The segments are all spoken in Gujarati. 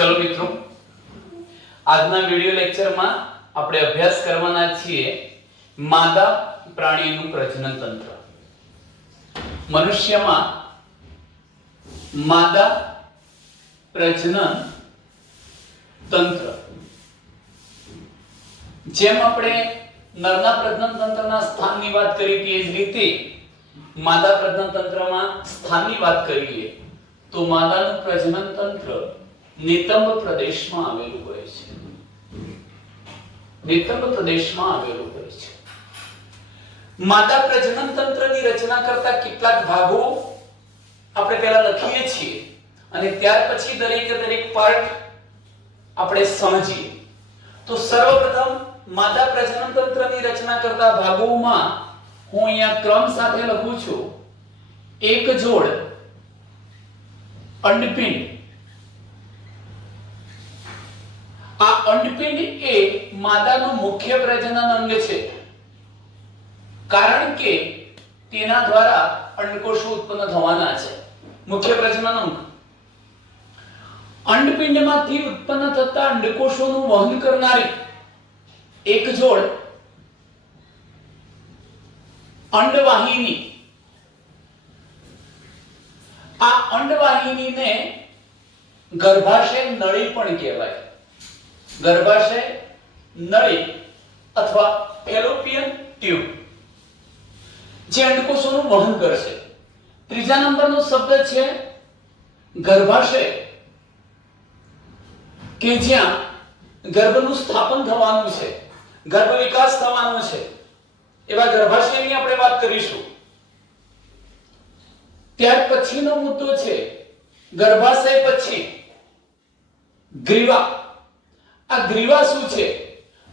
चलो मित्रों, આજના વિડિયો લેક્ચરમાં આપણે અભ્યાસ કરવાના છીએ માદા પ્રાણીનું પ્રજનન તંત્ર. મનુષ્યમાં માદા પ્રજનન તંત્ર, જેમ આપણે નરના પ્રજનન તંત્રના સ્થાનની વાત કરી હતી એ જ રીતે માદા પ્રજનન તંત્રમાં સ્થાનની વાત કરીએ તો માદાનું પ્રજનન તંત્ર નિતંબ પ્રદેશમાં આવેલું હોય છે. નિતંબ પ્રદેશમાં આવેલું હોય છે. માદા પ્રજનન તંત્રની રચના કરતા કેટલાક ભાગો આપણે પહેલા લખીએ છીએ અને ત્યાર પછી દરેકે દરેક પાર્ટ આપણે સમજીએ. તો સર્વપ્રથમ માદા પ્રજનન તંત્રની રચના કરતા ભાગોમાં હું અહીંયા ક્રમ સાથે લખું છું. એક જોડ અંડપિંડ. આ અંડપિંડ એ માદાનું મુખ્ય પ્રજનન અંગ છે, કારણ કે તેના દ્વારા અંડકોષો ઉત્પન્ન થવાના છે. મુખ્ય પ્રજનન અંગ. અંડપિંડમાંથી ઉત્પન્ન થતા અંડકોષોનું વહન કરનારી એક જોડ અંડવાહિની. આ અંડવાહિનીને ગર્ભાશય નળી પણ કહેવાય. ગર્ભાશય નળી અથવા ફેલોપિયન ટ્યુબ જે અંડકોષોનું વહન કરશે. ત્રીજા નંબરનો શબ્દ છે ગર્ભાશય, કે જ્યાં ગર્ભનું સ્થાપન થવાનું છે, ગર્ભ વિકાસ થવાનો છે, એવા ગર્ભાશયની આપણે વાત કરીશું. ત્યાર પછીનો મુદ્દો છે ગર્ભાશય પછી ગ્રીવા. આ ગ્રીવા શું છે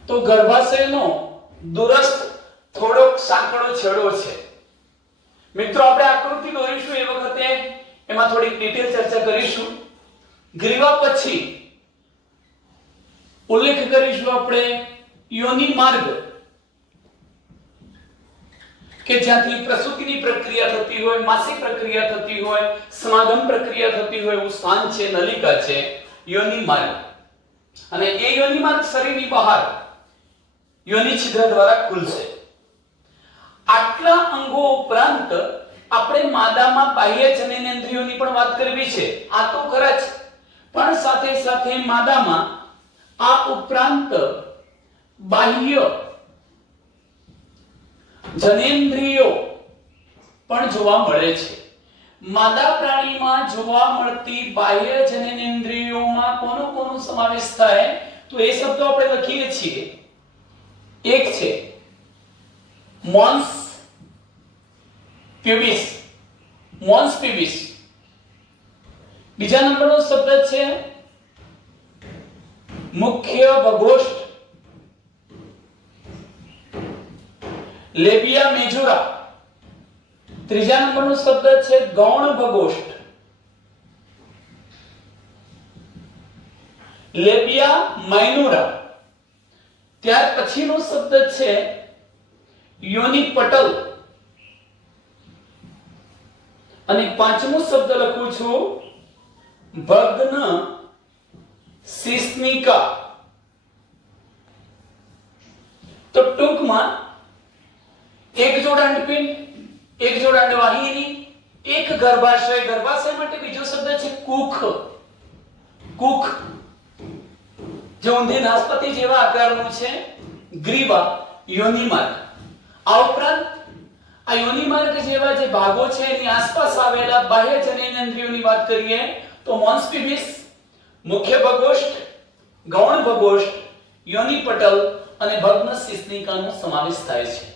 તો ગર્ભાશયનો દૂરસ્થ થોડોક સાંકડો છેડો છે. મિત્રો, આપણે આકૃતિ દોરીશું એ વખતે એમાં થોડી ડિટેલ ચર્ચા કરીશું. ગ્રીવા પછી ઉલ્લેખ કરીશું આપણે યોનિ માર્ગ, કે જ્યાંથી પ્રસૂતિની પ્રક્રિયા થતી હોય, માસિક પ્રક્રિયા થતી હોય, સમાગમ પ્રક્રિયા થતી હોય એવું સ્થાન છે, નલિકા છે, યોનિ માર્ગ. અને એ યોનિ માર્ગ શરીરની બહાર યોનિ છિદ્ર દ્વારા ખુલશે. આટલા અંગો ઉપરાંત આપણે માદામાં બાહ્ય જનનેન્દ્રિયોની પણ વાત કરવી છે. આ તો ખરા જ, પણ સાથે સાથે માદામાં આ ઉપરાંત બાહ્ય જનેન્દ્રિયો પણ જોવા મળે છે. માદા પ્રાણીમાં જોવા મળતી બાહ્ય જનનેન્દ્રિયોમાં કોનો સમાવેશ થાય તો એ શબ્દો આપણે લખીએ છીએ. એક છે મોન્સ પ્યુબિસ. મોન્સ પ્યુબિસ. બીજા નંબરનો શબ્દ છે મુખ્ય ભગોષ્ઠ, લેબિયા મેજોરા. ત્રીજા નંબરનો શબ્દ છે ગૌણ ભગોષ્ઠ, લેબિયા માઇનોરા. ત્યાર પછીનો શબ્દ છે યોનિ પટલ. અને પાંચમો શબ્દ લખું છું ભગ્ન શિશ્નિકા. તો ટૂંકમાં એક જોડ અંડપિંડ, એક જોડ અંડવાહિની, એક ગર્ભાશય. ગર્ભાશય માટે બીજો શબ્દ છે કુખ. કુખ જે ઊંધી નાસપતિ જેવા આકારનું છે, ગ્રીવા, યોનિ માર્ગ. આ ઉપરાંત આ યોનિ માર્ગ જેવા જે ભાગો છે એની આસપાસ આવેલા બાહ્ય જનનેન્દ્રિયોની વાત કરીએ તો મોન્સ પ્યુબિસ, મુખ્ય ભગોષ્ઠ, ગૌણ ભગોષ્ઠ, યોનિ પટલ અને ભગ્ન શિશ્નિકાનો સમાવેશ થાય છે.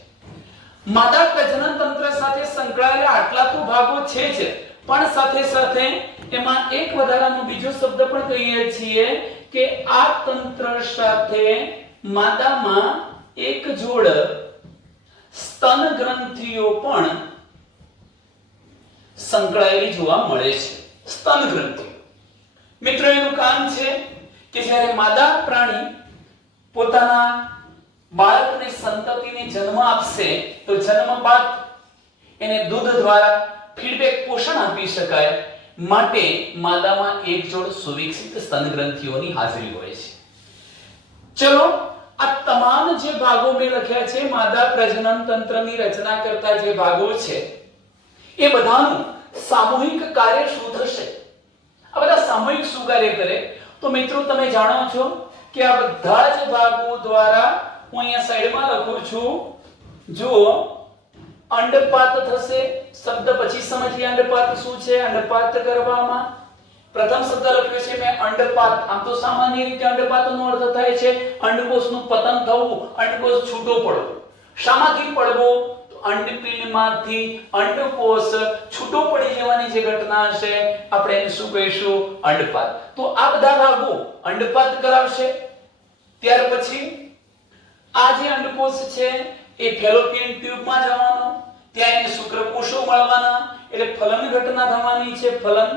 માદા પ્રજનન તંત્ર સાથે સંકળાયેલા આટલા તો ભાગો છે જ, પણ સાથે સાથે એમાં એક વધારાનો બીજો શબ્દ પણ કહીએ છીએ કે આ તંત્ર સાથે માદામાં એક જોડ સ્તન ગ્રંથિઓ પણ સંકળાયેલી જોવા મળે છે. સ્તન ગ્રંથિ. મિત્રો, એનું કામ છે કે જ્યારે માદા પ્રાણી પોતાના બાળકને સંતતિને જન્મ આપશે તો જન્મ બાદ એને દૂધ દ્વારા ફીડબેક પોષણ આપી શકાય માટે માદામાં એક જોડ સુવિકસિત સ્તન ગ્રંથિઓની હાજરી હોય છે. ચલો આ તમામ જે ભાગો મેં લખ્યા છે માદા પ્રજનન તંત્રની રચના કરતા જે ભાગો છે એ બધાનું સામૂહિક કાર્ય શું થશે? આ બધા સામૂહિક શું કાર્ય કરે? તો મિત્રો તમે જાણો છો કે આ બધા જ ભાગો દ્વારા હું અહીંયા સાઈડમાં લખું છું. જુઓ, અંડપાત થશે. શબ્દ પછી સમજીએ અંડપાત શું છે. અંડપાત કરવામાં પ્રથમ શબ્દ લખ્યો છે મેં અંડપાત. આમ તો સામાન્ય રીતે અંડપાતનો અર્થ થાય છે અંડકોષનું પતન થવું, અંડકોષ છૂટો પડવો. શામાંથી પડવો? તો અંડપિંડમાંથી અંડકોષ છૂટો પડી જવાની જે ઘટના હશે આપણે એને શું કહીશું? અંડપાત. તો આ બધા ભાગો અંડપાત કરાવશે. ત્યાર પછી આ જે અંડકોષ છે એ ફેલોપિયન ટ્યુબમાં જવાનો, ત્યાં એને શુક્રકોષો મળવાના, એટલે ફલન ઘટના થવાની છે. ફલન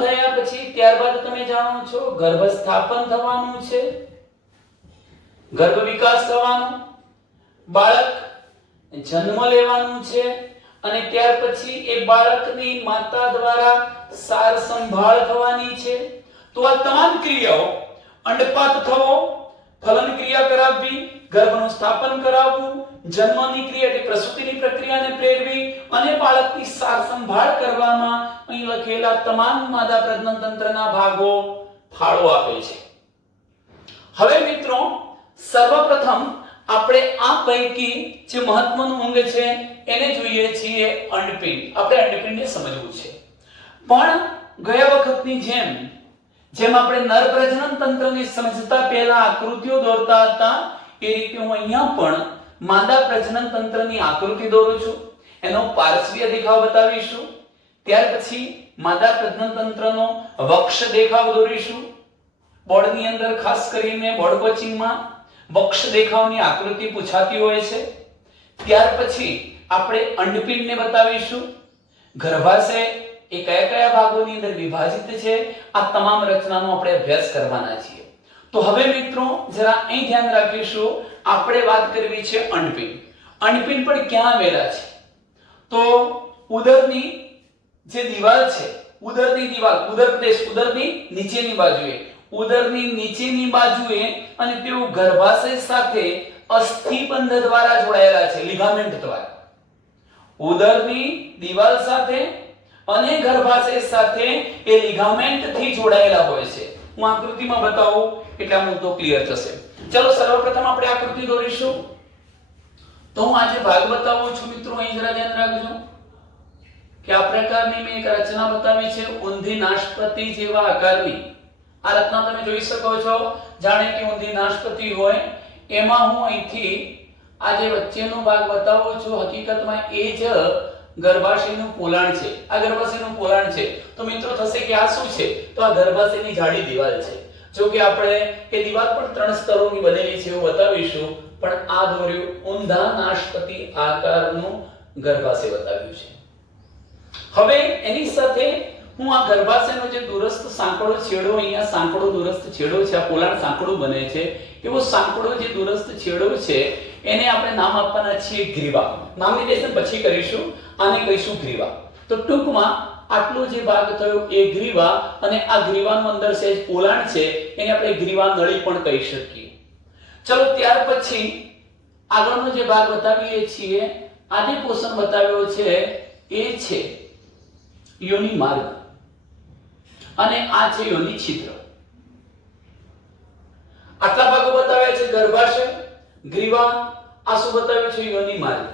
થયા પછી ત્યારબાદ તમે જાણો છો ગર્ભ સ્થાપન થવાનું છે, ગર્ભ વિકાસ થવાનો, બાળક જન્મ લેવાનું છે અને ત્યાર પછી એ બાળકની માતા દ્વારા સાર સંભાળ થવાની છે. તો આ તમામ ક્રિયાઓ અંડપાત થવો, ફલન ક્રિયા કરાવવી, ગર્ભનું સ્થાપન કરાવવું, જન્મની ક્રિયા એટલે પ્રસૂતિની પ્રક્રિયાને પ્રેરવી અને બાળકની સાર સંભાળ કરવામાં અહીં લખેલા તમામ માદા પ્રજનન તંત્રના ભાગો ફાળો આપે છે. હવે મિત્રો સર્વપ્રથમ આપણે આ પૈકી જે મહત્વનું અંગ છે એને જોઈએ છીએ અંડપિંડ. આપણે અંડપિંડને સમજવું છે. પણ ગયા વખતની જેમ આપણે નર પ્રજનન તંત્રને સમજતા પહેલા આકૃતિઓ દોરતા હતા એ રીતે હું અહીંયા પણ માદા પ્રજનન તંત્રની આકૃતિ દોરું છું. એનો પાર્શ્વીય દેખાવ બતાવીશું. ત્યાર પછી માદા પ્રજનન તંત્રનો વક્ષ દેખાવ દોરીશું. બોર્ડની અંદર ખાસ કરીને બોર્ડ કોચિંગમાં વક્ષ દેખાવની આકૃતિ પૂછાતી હોય છે. ત્યાર પછી આપણે અંડપિંડને બતાવીશું. ગર્ભાશય એ કયા કયા ભાગોની અંદર વિભાજિત છે આ તમામ રચનાનો આપણે અભ્યાસ કરવાના છીએ. તો હવે મિત્રો જરા અહીં ધ્યાન રાખીશું. આપણે વાત કરવી છે અંડપિંડ. અંડપિંડ પણ ક્યાં આવેલા છે? તો ઉદરની જે દિવાલ છે, ઉદરની દિવાલ, ઉદર પ્રદેશ, ઉદરની નીચેની બાજુએ, ઉદરની નીચેની બાજુએ અને તેઓ ગર્ભાશય સાથે અસ્થિબંધ દ્વારા જોડાયેલા છે, લિગામેન્ટ દ્વારા. ઉદરની દિવાલ સાથે અને ગર્ભાશય સાથે એ લિગામેન્ટ થી જોડાયેલા હોય છે. હું આકૃતિમાં બતાવું એટલે આ મુદ્દો ક્લિયર થશે. ચલો સર્વપ્રથમ આપણે આકૃતિ દોરીશું. તો હું આજે ભાગ બતાવું છું મિત્રો, અહીં જરા ધ્યાન રાખજો કે આ પ્રકારની મેં એક રચના બતાવી છે ઊંધી નાશપતિ જેવા આકારની. આ રચના તમે જોઈ શકો છો જાણે કે ઊંધી નાશપતિ હોય. એમાં હું અહીંથી આ જે વચ્ચેનો ભાગ બતાવું છું હકીકતમાં એ જ ગર્ભાશયનું પોલાણ છે. આ ગર્ભાશયનું પોલાણ છે. તો મિત્રો થશે કે આ શું છે? તો આ ગર્ભાશયની જાડી દિવાલ છે. જો કે આપણે એ દિવાલ પણ 3 સ્તરોની બનેલી છે એવું બતાવીશું, પણ આ દોર્યું ઊંધા નાશપતિ આકારનું ગર્ભાશય બતાવ્યું છે. હવે એની સાથે હું આ ગર્ભાશયનો જે દૂરસ્થ સાંકડો છેડો, અહીંયા સાંકડો દૂરસ્થ છેડો છે, આ પોલાણ સાંકડું બને છે, એવો સાંકડો જે દૂરસ્થ છેડો છે એને આપણે નામ આપવાના છીએ ગ્રીવા. નામિનેશન પછી કરીશું, આને કહીશું ગ્રીવા. તો ટૂંકમાં આટલો જે ભાગ થયો એ ગ્રીવા, અને આ ગ્રીવાનું અંદર સહેજ પોલાણ છે એને આપણે ગ્રીવા નળી પણ કહી શકીએ. ચલો ત્યાર પછી આગળનો જે ભાગ બતાવીએ છીએ, આ જે પોષણ બતાવ્યો છે એ છે યોનિ માર્ગ અને આ છે યોનિ છિદ્ર. આટલા ભાગો બતાવ્યા છે ગર્ભાશય, ગ્રીવા, આ શું બતાવ્યું છે? યોનિ માર્ગ.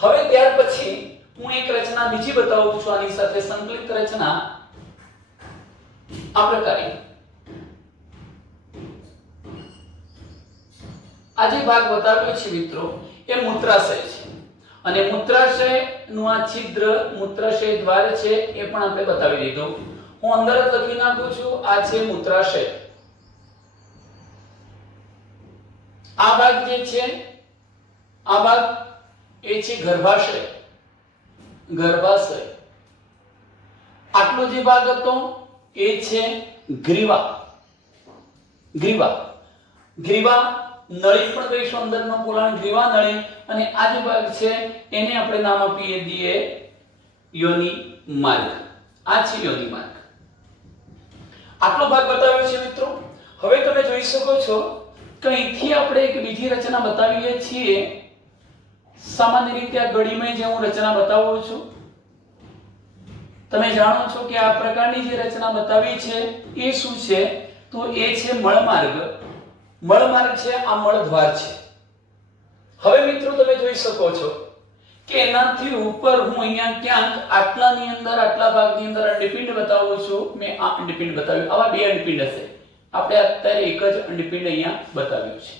હવે ત્યાર પછી હું એક રચના બીજી બતાવું છું આની સાથે સંકલિત રચના. આ પ્રકારે આ જે ભાગ બતાવ્યો છે મિત્રો એ મૂત્રાશય છે, અને મૂત્રાશય નું આ છિદ્ર, મૂત્રાશય દ્વાર છે એ પણ આપણે બતાવી દીધું. હું અંદર જ લખી નાખું છું, આ છે મૂત્રાશય. આ ભાગ જે છે, આ ભાગ એ છે ગર્ભાશય. ગર્ભાશય. આટલો જે ભાગ હતો એ છે ગ્રીવા. ગ્રીવા. ગ્રીવા નળી પણ કહીશું, અંદરનો પોલાણ ગ્રીવા નળી. અને આ જે ભાગ છે એને આપણે નામ આપીએ દઈએ યોનિ માર્ગ. આ છે યોનિ માર્ગ. આટલો ભાગ બતાવ્યો છે મિત્રો. હવે તમે જોઈ શકો છો કે અહીંથી આપણે એક બીજી રચના બતાવીએ છીએ. સામાન્ય રીતે આ ઘડીમાં જે હું રચના બતાવું છું, તમે જાણો છો કે આ પ્રકારની જે રચના બતાવી છે એ શું છે? તો એ છે મળમાર્ગ. મળમાર્ગ છે, આ મળદ્વાર છે. હવે મિત્રો તમે જોઈ શકો છો કે એનાથી ઉપર હું અહીંયા ક્યાંક આટલાની અંદર, આટલા ભાગની અંદર અંડપિંડ બતાવું છું. મેં આ અંડપિંડ બતાવ્યું. આવા બે અંડપિંડ હશે. આપણે અત્યારે એક જ અંડપિંડ અહીંયા બતાવ્યું છે.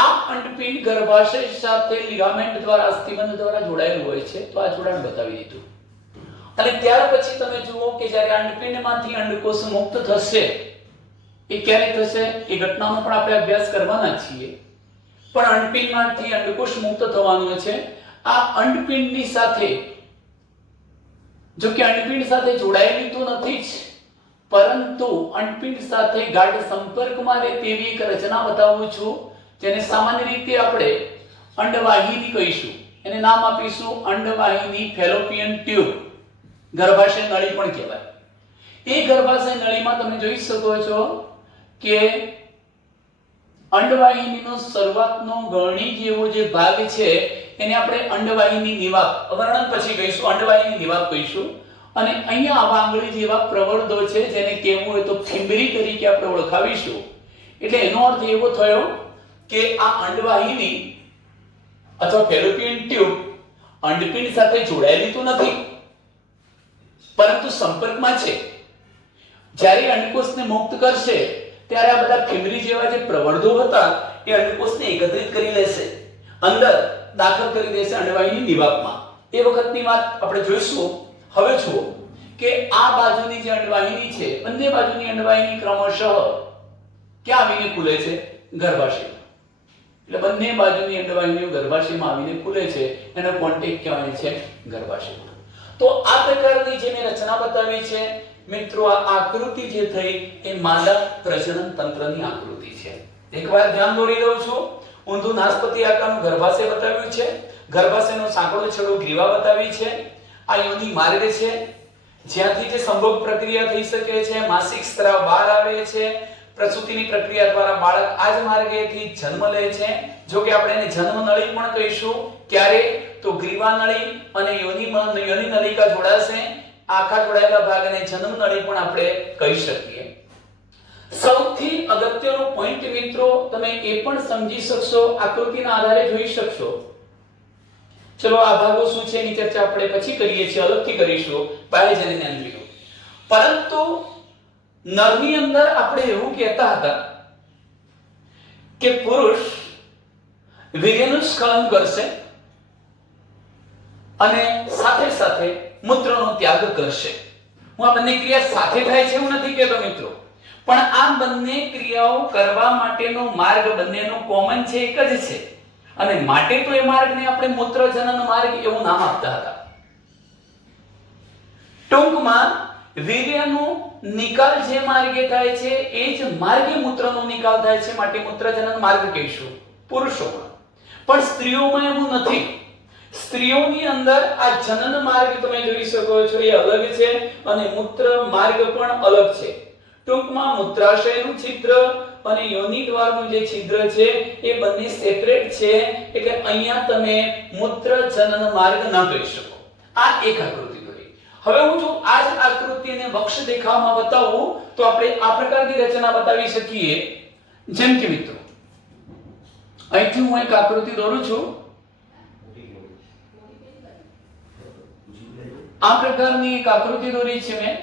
આ અંડપિંડ ગર્ભાશય સાથે લિગામેન્ટ દ્વારા, અસ્થિબંધ દ્વારા જોડાયેલું હોય છે. તો આ જોડાણ બતાવી દીધું. અને ત્યાર પછી તમે જુઓ કે જ્યારે અંડપિંડમાંથી અંડકોષ મુક્ત થશે, એ ક્યારે થશે એ ઘટનાનો પણ આપણે અભ્યાસ કરવાના છીએ. પણ અંડપિંડમાંથી અંડકોષ મુક્ત થવાનું છે. આ અંડપિંડની સાથે, જો કે અંડપિંડ સાથે જોડાયેલી તો નથી જ, પરંતુ અંડપિંડ સાથે ગાઢ સંપર્કમાં રહે તેવી એક રચના બતાવું છું, જેને સામાન્ય રીતે આપણે અંડવાહિની કહીશું. એને નામ આપીશું અંડવાહિની, ફેલોપિયન ટ્યુબ, ગર્ભાશય નળી પણ કહેવાય. એ ગર્ભાશય નળીમાં તમે જોઈ શકો છો કે અંડવાહિનીનો શરૂઆતનો ગળણી જેવો જે ભાગ છે એને આપણે અંડવાહિની નિવાક, વર્ણન પછી કહીશું, અંડવાહિની નિવાક કહીશું. અને અહીંયા આવા આંગળી જેવા પ્રવર્ધો છે, જેને કહેવું હોય તો ફિમ્બરી તરીકે આપણે ઓળખાવીશું. એટલે એનો અર્થ એવો થયો કે આ અંડવાહિની અથવા ફેલોપિયન ટ્યુબ અંડપિંડ સાથે જોડાયેલી તો નથી, પરંતુ સંપર્કમાં છે. જ્યારે અંડકોષને મુક્ત કરશે ત્યારે આ બધા ફિમ્બરી જેવા જે પ્રવર્ધો હતા એ અંડકોષને એકત્રિત કરી લેશે, અંદર દાખલ કરી દેશે અંડવાહિની નિવાકમાં. એ વખતની વાત આપણે જોઈશું. હવે જુઓ કે આ બાજુની જે અંડવાહિની છે, બંને બાજુની અંડવાહિની ક્રમશઃ ક્યાં આવીને ખુલે છે? ગર્ભાશય. એટલે બંને બાજુની અંડવાહિનીઓ ગર્ભાશયમાં આવીને ખુલે છે. એનો કોન્ટેક્ટ કહેવાય છે ગર્ભાશય. તો આ પ્રકારની જે મેં રચના બતાવી છે મિત્રો, આ આકૃતિ જે થઈ એ માદા પ્રજનન તંત્રની આકૃતિ છે. એકવાર ધ્યાન દોરી દઉં છું. ઊંધું નાસપતિ આકારનું ગર્ભાશય બતાવ્યું છે. ગર્ભાશયનો સાંકડો છેડો ગ્રીવા બતાવી છે. આ યોનિ માર્ગ છે, જ્યાંથી જે સંભોગ પ્રક્રિયા થઈ શકે છે, માસિક સ્ત્રાવ બહાર આવે છે. પ્રસૂતિની પ્રક્રિયા દ્વારા બાળક આ જ માર્ગેથી જન્મ લે છે. જો કે આપણે એને જન્મ નળી પણ કહીશું. ક્યારે? તો ગ્રીવા નળી અને યોનિ નલિકા જોડાશે. આખા જોડાયેલા ભાગને જન્મ નળી પણ આપણે કહી શકીએ. સૌથી અગત્યનો પોઈન્ટ મિત્રો, તમે એ પણ સમજી શકશો, આકૃતિના આધારે જોઈ શકશો. ચલો આ ભાગો શું છે એની ચર્ચા આપણે પછી કરીએ છીએ, અલગથી કરીશું, બાહ્યજનનેન્દ્રિયો. પરંતુ નરની અંદર આપણે એવું કહેતા હતા કે પુરુષ વીર્યનું સ્ખલન કરશે અને સાથે સાથે મૂત્રનો ત્યાગ કરશે. હું આ બંને ક્રિયા સાથે થાય છે એવું નથી કહેતો મિત્રો, પણ આ બંને ક્રિયાઓ કરવા માટેનો માર્ગ બંનેનો કોમન છે, એક જ છે. અને માટે તો એ માર્ગને આપણે મૂત્રજનન માર્ગ એવું નામ આપતા હતા. ટૂંકમાં વીર્યનો નિકાલ જે માર્ગે થાય છે એ જ માર્ગે મૂત્રનો નિકાલ થાય છે, માટે મૂત્રજનન માર્ગ કહીશું પુરુષોમાં. પણ સ્ત્રીઓમાં એવું નથી. સ્ત્રીઓની અંદર આ જનન માર્ગ તમે જોઈ શકો છો એ અલગ છે અને મૂત્ર માર્ગ પણ અલગ છે. ટૂંકમાં મૂત્રાશયનું છિદ્ર અને યોનિ દ્વારનું જે છિદ્ર છે એ બંને સેપરેટ છે. એટલે અહીંયા તમે મૂત્ર જનન માર્ગ ન કહી શકો. આ એક આકૃતિ દોરી. હવે હું જો આ જ આકૃતિને વક્ષ દેખાવમાં બતાવું તો આપણે આ પ્રકારની રચના બતાવી શકીએ. જેમ કે મિત્રો અહીંથી હું એક આકૃતિ દોરું છું. આ પ્રકારની એક આકૃતિ દોરી છે મેં.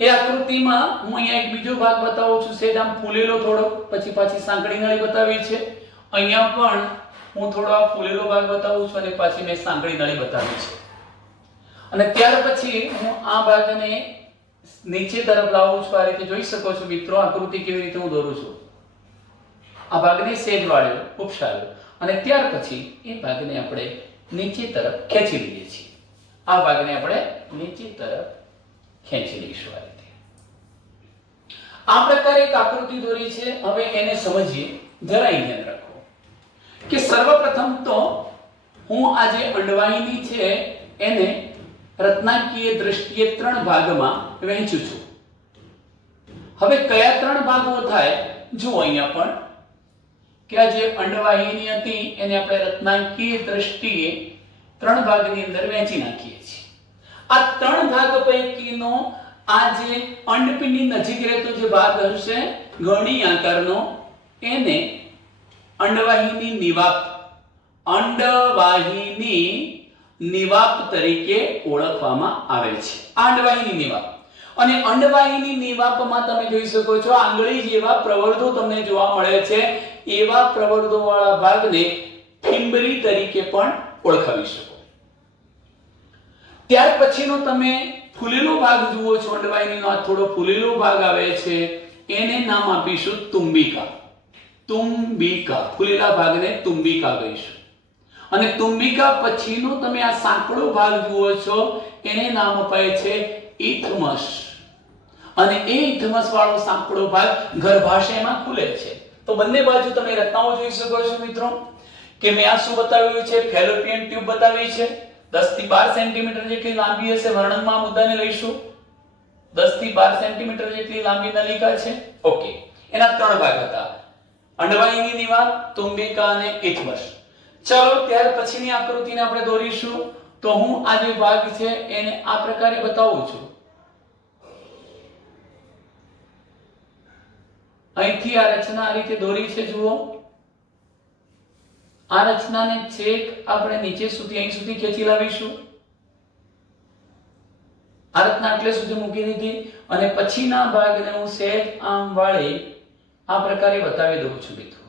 એ આકૃતિમાં હું અહીંયા એક બીજો ભાગ બતાવું છું, સેજ આમ ફૂલેલો થોડો, પછી પાછી સાંકડી નળી બતાવી છે. અહીંયા પણ હું થોડો આ ફૂલેલો ભાગ બતાવું છું અને પાછી મેં સાંકડી નળી બતાવી છે. અને ત્યાર પછી હું આ ભાગને નીચે તરફ લાવું છું. આ રીતે જોઈ શકો છો મિત્રો આકૃતિ કેવી રીતે હું દોરું છું. આ ભાગને સેજ વાળ્યો, ઉપસાવ્યો અને ત્યાર પછી એ ભાગને આપણે નીચે તરફ ખેંચી લઈએ છીએ. આ ભાગને આપણે નીચે તરફ ખેંચી લઈશું. આ રીતે આ પ્રકારે એક આકૃતિ દોરી છે. હવે એને સમજીએ, જરા ધ્યાન રાખો. કે સર્વપ્રથમ તો હું આ જે અંડવાહિની છે એને રત્નાકીય દ્રષ્ટિએ 3 ભાગમાં વહેંચું છું. હવે કયા 3 ભાગો થાય જુઓ અહીંયા પણ કે આ જે અંડવાહિની હતી એને આપણે રત્નાકીય દ્રષ્ટિએ 3 ભાગની અંદર વહેંચી નાખીએ છીએ. આ 3 ભાગ પૈકીનો આ જે અંડપિંડની નજીક રહેતો જે ભાગ હશે ગણી આકારનો એને અંડવાહિની નિવાપ તરીકે ઓળખવામાં આવે છે. આ અંડવાહિની નિવાપ. અને અંડવાહિની નિવાપમાં તમે જોઈ શકો છો આંગળી જેવા પ્રવર્ધો તમને જોવા મળે છે. એવા પ્રવર્ધો વાળા ભાગને ફિંબરી તરીકે પણ ઓળખાવી શકો. ત્યાર પછીનો તમે ફૂલેલો ભાગ જુઓ છો અંડવાહિનીનો આ થોડો ફૂલેલો ભાગ આવે છે એને નામ આપીશું તુંબિકા. ફૂલેલા ભાગને તુંબિકા કહીશું. અને તુંબિકા પછીનો તમે આ સાંકડો ભાગ જુઓ છો એને નામ અપાય છે ઇથમસ. અને એ ઇથમસ વાળો સાંકડો ભાગ ગર્ભાશયમાં ખુલે છે. તો બંને બાજુ તમે રચનાઓ જોઈ શકો છો મિત્રો કે મેં આ શું બતાવ્યું છે ફેલોપિયન ટ્યુબ બતાવી છે 10 થી 12 સેન્ટીમીટર જેટલી લાંબી હશે. વર્ણનમાં આ મુદ્દાને લઈશું. 10 થી 12 સેન્ટીમીટર જેટલી લાંબી નલિકા છે. ઓકે, એના 3 ભાગ હતા અંડવાહિની નિવાપ, તુંબિકા અને ઇથમસ. ચલો ત્યાર પછીની આકૃતિને આપણે દોરીશું. તો હું આ જે ભાગ છે એને આ પ્રકારે બતાવું છું. અહીંથી આ રચના આ રીતે દોરી છે જુઓ. આ રચનાને છેક આપણે નીચે સુધી અહીં સુધી ખેંચી લાવીશું. આ રચના એટલે સુધી મૂકી દીધી અને પછીના ભાગને હું સહેજ આમ વાળી આ પ્રકારે બતાવી દઉં છું મિત્રો.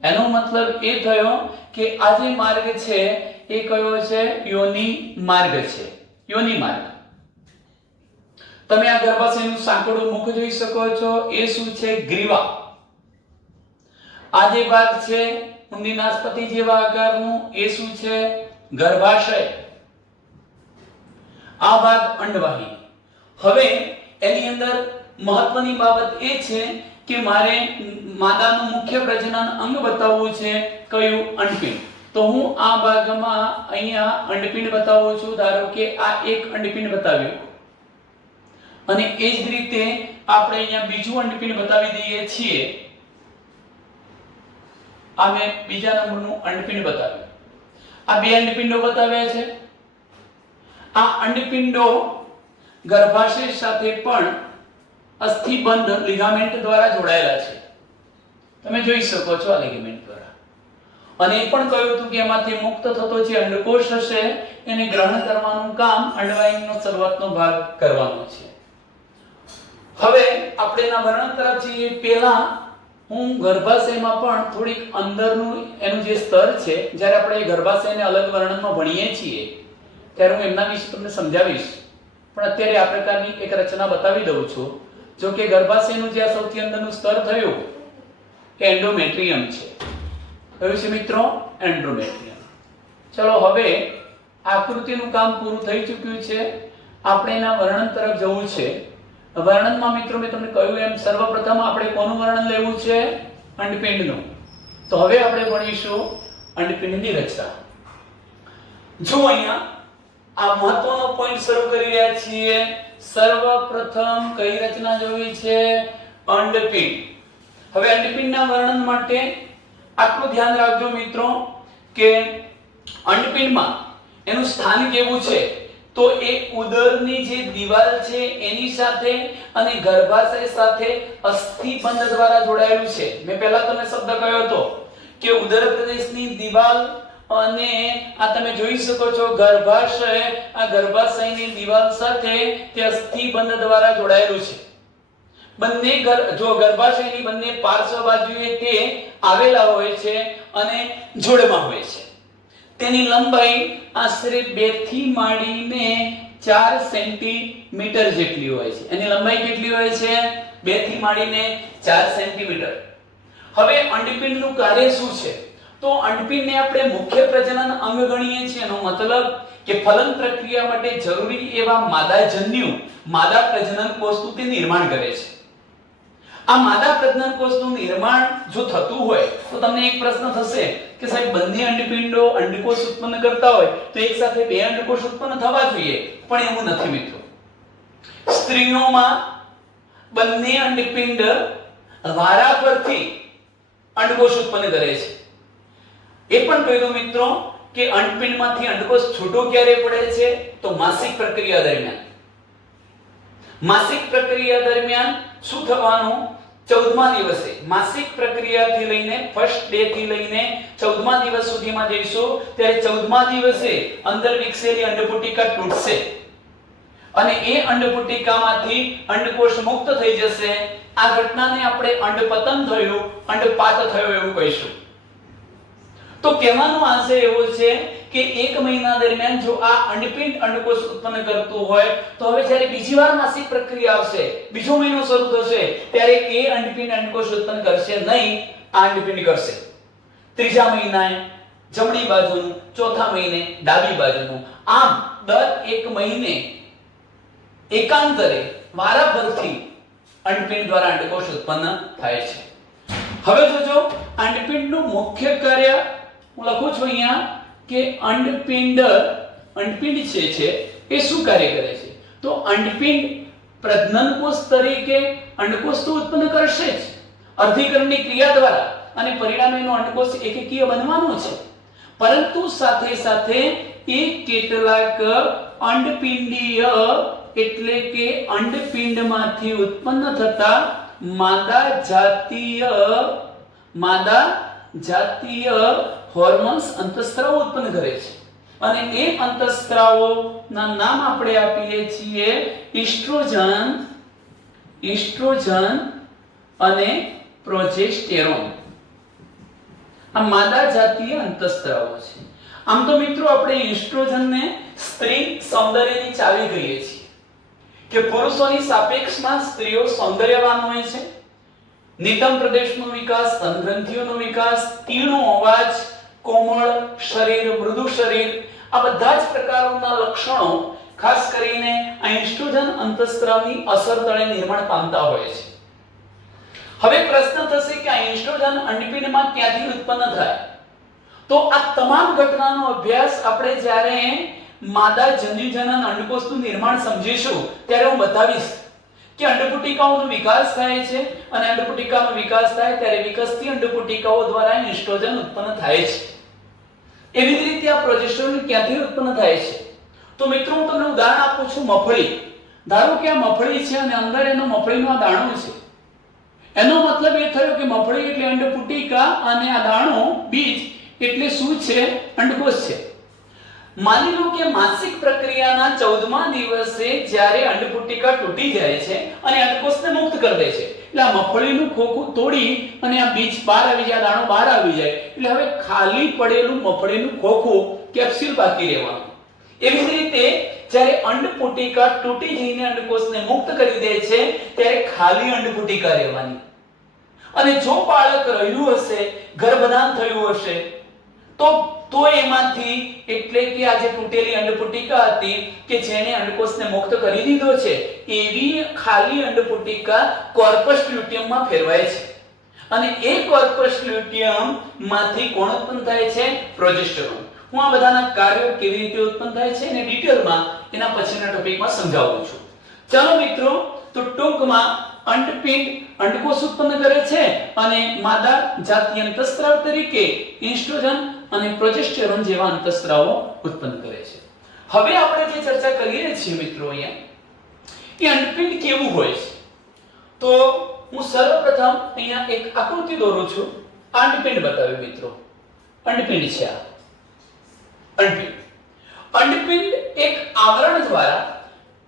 એનો મતલબ એ થયો કે આ જે માર્ગ છે એ કયો છે યોની માર્ગ છે. યોની માર્ગ. તમે આ ગર્ભાશયનું સાંકડું મુખ જોઈ શકો છો. એ શું છે ગ્રીવા. આ જે ભાગ છે ઊંડી નાસપતિ જેવા આકારનું એ શું છે ગર્ભાશય. આ ભાગ અંડવાહિની. હવે એની અંદર મહત્વની બાબત એ છે કે મારે માદાનું મુખ્ય પ્રજનન અંગ બતાવવું છે કયું અંડપિંડ. તો હું આ ભાગમાં અહીંયા અંડપિંડ બતાવું છું. ધારો કે આ એક અંડપિંડ બતાવ્યું અને એ જ રીતે આપણે અહીંયા બીજું અંડપિંડ બતાવી દઈએ છીએ. આ મેં બીજા નંબરનું અંડપિંડ બતાવ્યું. આ બે અંડપિંડો બતાવ્યા છે. આ અંડપિંડો ગર્ભાશય સાથે પણ અસ્થિબંધ લિગામેન્ટ દ્વારા જોડાયેલા છે. તમે જોઈ શકો છો આ લિગામેન્ટ દ્વારા. અને એ પણ કહ્યું હતું કે એમાંથી મુક્ત થતો જે અંડકોષ હશે એને ગ્રહણ કરવાનું કામ અંડવાહિનીનો શરૂઆતનો ભાગ કરવાનો છે. હવે આપણે એના વર્ણન તરફ જઈએ પહેલા હું ગર્ભાશયમાં પણ થોડીક અંદરનું એનું જે સ્તર છે જ્યારે આપણે ગર્ભાશયને અલગ વર્ણનમાં ભણીએ છીએ ત્યારે હું એમના વિશે તમને સમજાવીશ. પણ અત્યારે આ પ્રકારની એક રચના બતાવી દઉં છું. જો કે ગર્ભાશયનું જે સૌથી અંદરનું સ્તર થયું એ એન્ડોમેટ્રિયમ છે. કયું છે મિત્રો? એન્ડોમેટ્રિયમ. ચલો હવે આકૃતિનું કામ પૂરું થઈ ચૂક્યું છે. આપણે એના વર્ણન તરફ જવું છે. વર્ણનમાં મિત્રો મેં તમને કહ્યું એમ સર્વપ્રથમ આપણે કોનું વર્ણન લેવું છે? અંડપિંડનું. તો હવે આપણે ભણીશું અંડપિંડની રચના. જો અહીંયા આ મહત્વનો પોઈન્ટ શરૂ કરી રહ્યા છીએ. સર્વપ્રથમ કઈ રચના જોવી છે? અંડપિંડ. હવે અંડપિંડના વર્ણન માટે આટલું ધ્યાન રાખજો મિત્રો કે અંડપિંડમાં એનું સ્થાન કેવું છે તો એ ઉદરની જે દિવાલ છે એની સાથે અને ગર્ભાશય સાથે અસ્થિબંધ દ્વારા જોડાયેલું છે. મેં પહેલા તમને શબ્દ કહ્યો હતો કે ઉદર પ્રદેશની દિવાલ અને આ તમે જોઈ શકો છો ગર્ભાશય. આ ગર્ભાશયની દિવાલ સાથે તે અસ્થિબંધ દ્વારા જોડાયેલું છે. બંને જો ગર્ભાશયની બંને પાર્શ્વ બાજુએ તે આવેલા હોય છે અને જોડમાં હોય છે. તેની લંબાઈ આશરે 2 થી માંડીને 4 સેન્ટીમીટર જેટલી હોય છે. એની લંબાઈ કેટલી હોય છે? 2 થી માંડીને 4 સેન્ટીમીટર. હવે અંડપિંડનું કાર્ય શું છે? તો અંડપિંડને આપણે મુખ્ય પ્રજનન અંગ ગણીએ છીએ. એનો મતલબ કે ફલન પ્રક્રિયા માટે જરૂરી એવા માદા પ્રજનન કોષનું તે નિર્માણ કરે છે. આ માદા પ્રજનન કોષનું નિર્માણ જો થતું હોય તો તમને એક પ્રશ્ન થશે કે સાહેબ બંને અંડપિંડો અંડકોષ ઉત્પન્ન કરતા હોય તો એક સાથે બે અંડકોષ ઉત્પન્ન થવા જોઈએ, પણ એવું નથી મિત્રો. સ્ત્રીઓમાં બંને અંડપિંડ વારાફરતી અંડકોષ ઉત્પન્ન કરે છે. એ પણ કહી દો મિત્રો કે અંડપિંડમાંથી અંડકોષ છૂટો ક્યારે પડે છે? તો માસિક પ્રક્રિયા દરમિયાન. માસિક પ્રક્રિયા દરમિયાન શું થવાનું? 14મા દિવસે માસિક પ્રક્રિયાથી લઈને ફર્સ્ટ ડે થી લઈને 14મા દિવસ સુધીમાં જઈશું ત્યારે 14મા દિવસે અંદર વિકસેલી અંડપુટિકા તૂટશે અને એ અંડપુટિકામાંથી અંડકોષ મુક્ત થઈ જશે. આ ઘટનાને આપણે અંડપતન થયું, અંડપાત થયો એવું કહીશું. તો કહેવાનો આશય એવો છે કે 1 મહિના દરમિયાન જો આ અંડપિંડ અંડકોષ ઉત્પન્ન કરતું હોય તો હવે જ્યારે બીજી વાર માસિક પ્રક્રિયા આવશે, બીજો મહિનો શરૂ થશે ત્યારે એ અંડપિંડ અંડકોષ ઉત્પન્ન કરશે નહીં, આ અંડપિંડ કરશે. 3જા મહિનાએ જમણી બાજુનું, 4થા મહિને ડાબી બાજુનું, આમ દર 1 મહિને એકાંતરે વારાફરતી અંડપિંડ દ્વારા અંડકોષ ઉત્પન્ન થાય છે. હવે જોજો અંડપિંડનું મુખ્ય કાર્ય હું લખું છું અહીંયા કે અંડપિંડ છે એ શું કાર્ય કરે છે? તો અંડપિંડ પ્રજનન કોષ તરીકે અંડકોષ તો ઉત્પન્ન કરશે જ અર્ધીકરણની ક્રિયા દ્વારા અને પરિણામે એનો અંડકોષ એકકીય બનવાનો છે, પરંતુ સાથે સાથે એ કેટલાક અંડપિંડીય એટલે કે અંડપિંડમાંથી ઉત્પન્ન થતા માદા જાતીય હોર્મોન્સ અંતઃસ્ત્રાવો ઉત્પન્ન કરે છે અને એ અંતઃસ્ત્રાવોના નામ આપણે આપીએ છીએ ઈસ્ટ્રોજન અને પ્રોજેસ્ટેરોન. આ માદા જાતીય અંતઃસ્ત્રાવો છે. આમ તો મિત્રો આપણે ઈસ્ટ્રોજનને સ્ત્રી સૌંદર્યની ચાવી કહીએ છીએ કે પુરુષોની સાપેક્ષમાં સ્ત્રીઓ સૌંદર્યવાન હોય છે. નિતંબ પ્રદેશનો વિકાસ, સ્તનગ્રંથિઓનો વિકાસ, તીણો અવાજ, કોમળ શરીર, મૃદુ શરીર, આ બધા જ પ્રકારોના લક્ષણો ખાસ કરીને આ ઈસ્ટ્રોજન અંતઃસ્ત્રાવની અસર તળે નિર્માણ પામતા હોય છે. હવે પ્રશ્ન થશે કે આ ઈસ્ટ્રોજન અંડપિંડમાં ક્યાંથી ઉત્પન્ન થાય? તો આ તમામ ઘટનાનો અભ્યાસ આપણે જ્યારે માદા જન્યુજનન અંડકોષનું નિર્માણ સમજીશું ત્યારે હું બતાવીશ કે અંડપુટિકાઓનો વિકાસ થાય છે અને અંડપુટિકાનો વિકાસ થાય ત્યારે વિકસતી અંડપુટિકાઓ દ્વારા ઈસ્ટ્રોજન ઉત્પન્ન થાય છે. એવી જ રીતે આ પ્રોજેસ્ટેરોન ક્યાંથી ઉત્પન્ન થાય છે? તો મિત્રો હું તમને ઉદાહરણ આપું છું. મફળી. ધારો કે આ મફળી છે અને અંદર એનો મફળીનો આ દાણો છે. એનો મતલબ એ થયો કે મફળી એટલે અંડપુટિકા અને આ દાણો બીજ એટલે શું છે? અંડકોષ છે. માની લો કે માસિક પ્રક્રિયાના 14મા દિવસે જ્યારે અંડપુટિકા તૂટી જાય છે અને અંડકોષને મુક્ત કરી દે છે એટલે આ મફળીનું ખોખું તોડી અને આ બીજ બહાર આવી જાય, દાણો બહાર આવી જાય એટલે હવે ખાલી પડેલું મફળીનું ખોખું કેપ્સ્યુલ બાકી રહેવાનું. એવી જ રીતે જ્યારે અંડપુટિકા તૂટી જઈને અંડકોષને મુક્ત કરી દે છે ત્યારે ખાલી અંડપુટિકા રહેવાની. અને જો બાળક રહ્યું હશે, ગર્ભધાન થયું હશે તો એમાંથી એટલે કે આ જે તૂટેલી અંડપુટિકા હતી કે જેને અંડકોષને મુક્ત કરી દીધો છે એવી ખાલી અંડપુટિકા કોર્પસ લ્યુટિયમમાં ફેરવાય છે અને એ કોર્પસ લ્યુટિયમ માંથી કોણ ઉત્પન્ન થાય છે? પ્રોજેસ્ટેરોન. હું આ બધાના કાર્યો કેવી રીતે ઉત્પન્ન થાય છે અને ડિટેલમાં એના પછીના ટોપિકમાં સમજાવું છું. ચાલો મિત્રો, તો ટૂંકમાં અંડપિંડ અંડકોષ ઉત્પન્ન કરે છે અને માદા જાતીય અંતઃસ્ત્રાવ તરીકે ઈસ્ટ્રોજન અને પ્રોજેસ્ટેરોન જેવા અંતઃસ્ત્રાવો ઉત્પન્ન કરે છે. હવે આપણે જે ચર્ચા કરીએ છીએ મિત્રો અહીંયા કે અંડપિંડ કેવું હોય છે, તો હું સર્વપ્રથમ અહીંયા એક આકૃતિ દોરું છું. અંડપિંડ બતાવ્યું મિત્રો. અંડપિંડ છે આ અંડપિંડ. અંડપિંડ એક આવરણ દ્વારા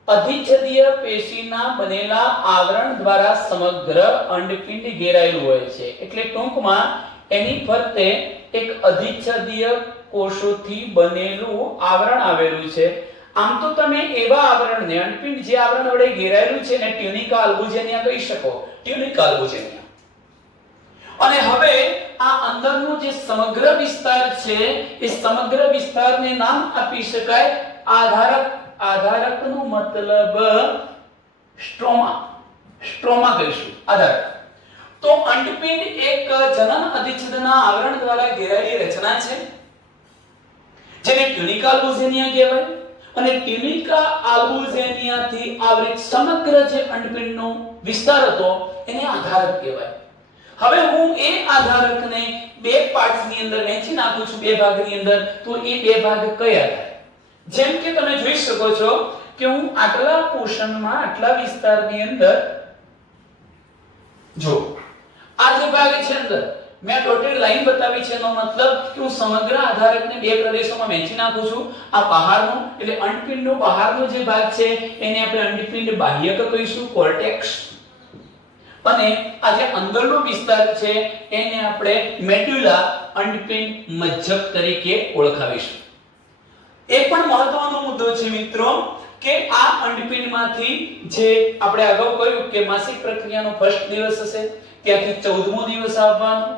અધિચ્છદીય પેશીના બનેલા આવરણ દ્વારા સમગ્ર અંડપિંડ ઘેરાયેલું હોય છે. એટલે ટૂંકમાં એની ફરતે એક અધિચ્છદીય કોષોથી બનેલું આવરણ આવેલું છે. આમ તો તમે એવા આવરણને અંડપિંડ જે આવરણ વડે ઘેરાયેલું છે ને ટ્યુનિકા આલ્બુજેનિયા કહી શકો. ટ્યુનિકા આલ્બુજેનિયા. અને હવે આ અંદરનો જે સમગ્ર વિસ્તાર છે એ સમગ્ર વિસ્તારને નામ આપી શકાય આધારક. આધારકનો મતલબ સ્ટ્રોમા. સ્ટ્રોમા કહીશું આધારક. તો અંડપિંડ એક જનન અધિચ્છદના આવરણ દ્વારા ઘેરાયેલી રચના છે જેને ટ્યુનિકા આલ્બુઝેનિયા કહેવાય અને ટ્યુનિકા આલ્બુઝેનિયા થી આવરિત સમગ્ર જે અંડપિંડનો વિસ્તાર હતો એને આધારક કહેવાય. હવે હું એ આધારકને બે પાર્ટ્સની અંદર વહેંચી નાખું છું, બે ભાગની અંદર. તો એ બે ભાગ કયા થાય? જેમ કે તમે જોઈ શકો છો કે હું આટલા પોર્શનમાં આટલા વિસ્તારની અંદર જો આ જે ભાગ છે અંદર મેં ડોટેડ લાઈન બતાવી છે, એનો મતલબ કે હું સમગ્ર આધારકને બે પ્રદેશોમાં વહેંચી નાખું છું. આ બહારનો એટલે અંડપિંડનો બહારનો જે ભાગ છે એને આપણે અંડપિંડ બાહ્યક કહીશું, કોર્ટેક્સ. અને આ જે અંદરનો વિસ્તાર છે એને આપણે મેડ્યુલા, અંડપિંડ મજ્જક તરીકે ઓળખાવીશું. એ પણ મહત્વનો મુદ્દો છે મિત્રો કે આ અંડપિંડમાંથી જે આપણે અગાઉ કહ્યું કે માસિક પ્રક્રિયાનો ફર્સ્ટ દિવસ હશે, ત્યાંથી 14મો દિવસ આવવાનો,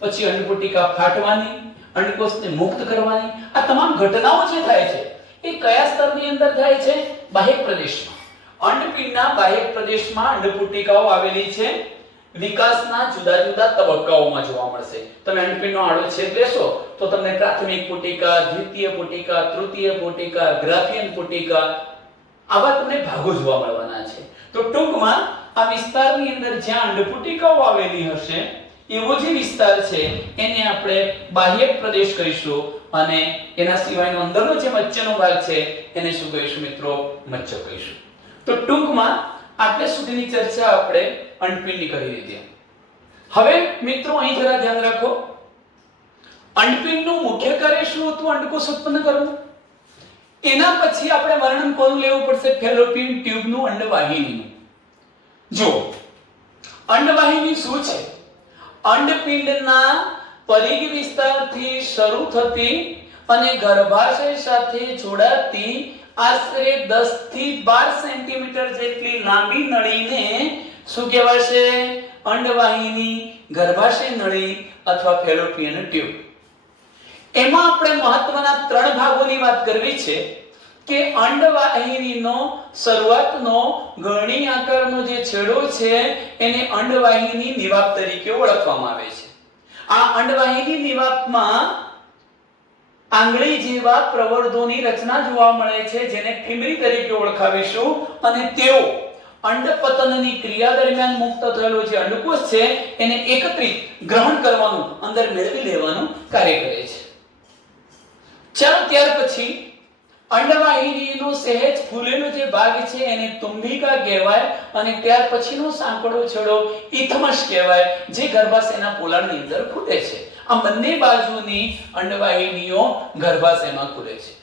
પછી અંડપુટિકા ફાટવાની, અંડકોષને મુક્ત કરવાની, આ તમામ ઘટનાઓ જે થાય છે એ કયા સ્તરની અંદર થાય છે? બાહ્યક પ્રદેશમાં. અંડપિંડના બાહ્યક પ્રદેશમાં અંડપુટિકાઓ આવેલી છે. વિકાસના જુદા જુદા તબક્કાઓમાં જોવા મળશે. તમે અંડપિંડનો આડો છેદ લેશો તો તમને પ્રાથમિક પુટિકા, દ્વિતીય પુટિકા, તૃતીય પુટિકા, ગ્રાફિયન પુટિકા આવા તમને ભાગો જોવા મળવાના છે. તો ટૂંકમાં આ વિસ્તારની અંદર જ્યાં અંડપુટિકાઓ આવેલી હશે એવો જે વિસ્તાર છે એને આપણે બાહ્યક પ્રદેશ કહીશું અને એના સિવાયનો અંદરનો જે મજ્જાનો ભાગ છે એને શું કહીશું મિત્રો? મજ્જો કહીશું. તો ટૂંકમાં આટલે સુધીની ચર્ચા આપણે અંડપિંડની કરી લીધી. હવે મિત્રો અહીં જરા ધ્યાન રાખો, અંડપિંડનું મુખ્ય કાર્ય શું હતું? અંડકોષ ઉત્પન્ન કરવું. એના પછી આપણે વર્ણન કોનું લેવું પડશે? ફેલોપિયન ટ્યુબનું, અંડવાહિનીનું. જો અંડવાહિની શું છે? અંડપિંડના પરિઘ વિસ્તારથી શરૂ થતી અને ગર્ભાશય સાથે જોડાતી આશરે 10 થી 12 સેન્ટીમીટર જેટલી લાંબી નળીને શું કહેવાશે? અંડવાહિની, ગર્ભાશય નળી અથવા ફેલોપિયન ટ્યુબ. એમાં આપણે મહત્વના 3 ભાગોની વાત કરવી છે કે અંડવાહિનીનો શરૂઆતનો ગળણી આકારનો જે છેડો છે એને અંડવાહિની નિવાપ તરીકે ઓળખવામાં આવે છે. આ અંડવાહિની નિવાપમાં આંગળી જેવા પ્રવર્ધોની રચના જોવા મળે છે જેને ફિમરી તરીકે ઓળખાવીશું અને તેઓ અંડપતનની ક્રિયા દરમિયાન મુક્ત થયેલો જે અંડકોષ છે એને એકત્રિત ગ્રહણ કરવાનું, અંદર મેળવી લેવાનું કાર્ય કરે છે. ચાલો ત્યાર પછી અંડવાહિનીનો સહેજ ફૂલેલો જે ભાગ છે એને તુંબિકા કહેવાય અને ત્યાર પછીનો સાંકડો છેડો ઇથમસ કહેવાય જે ગર્ભાશયના પોલાણની અંદર ખૂટે છે. આ બંને બાજુની અંડવાહિનીઓ ગર્ભાશયમાં ખુલે છે.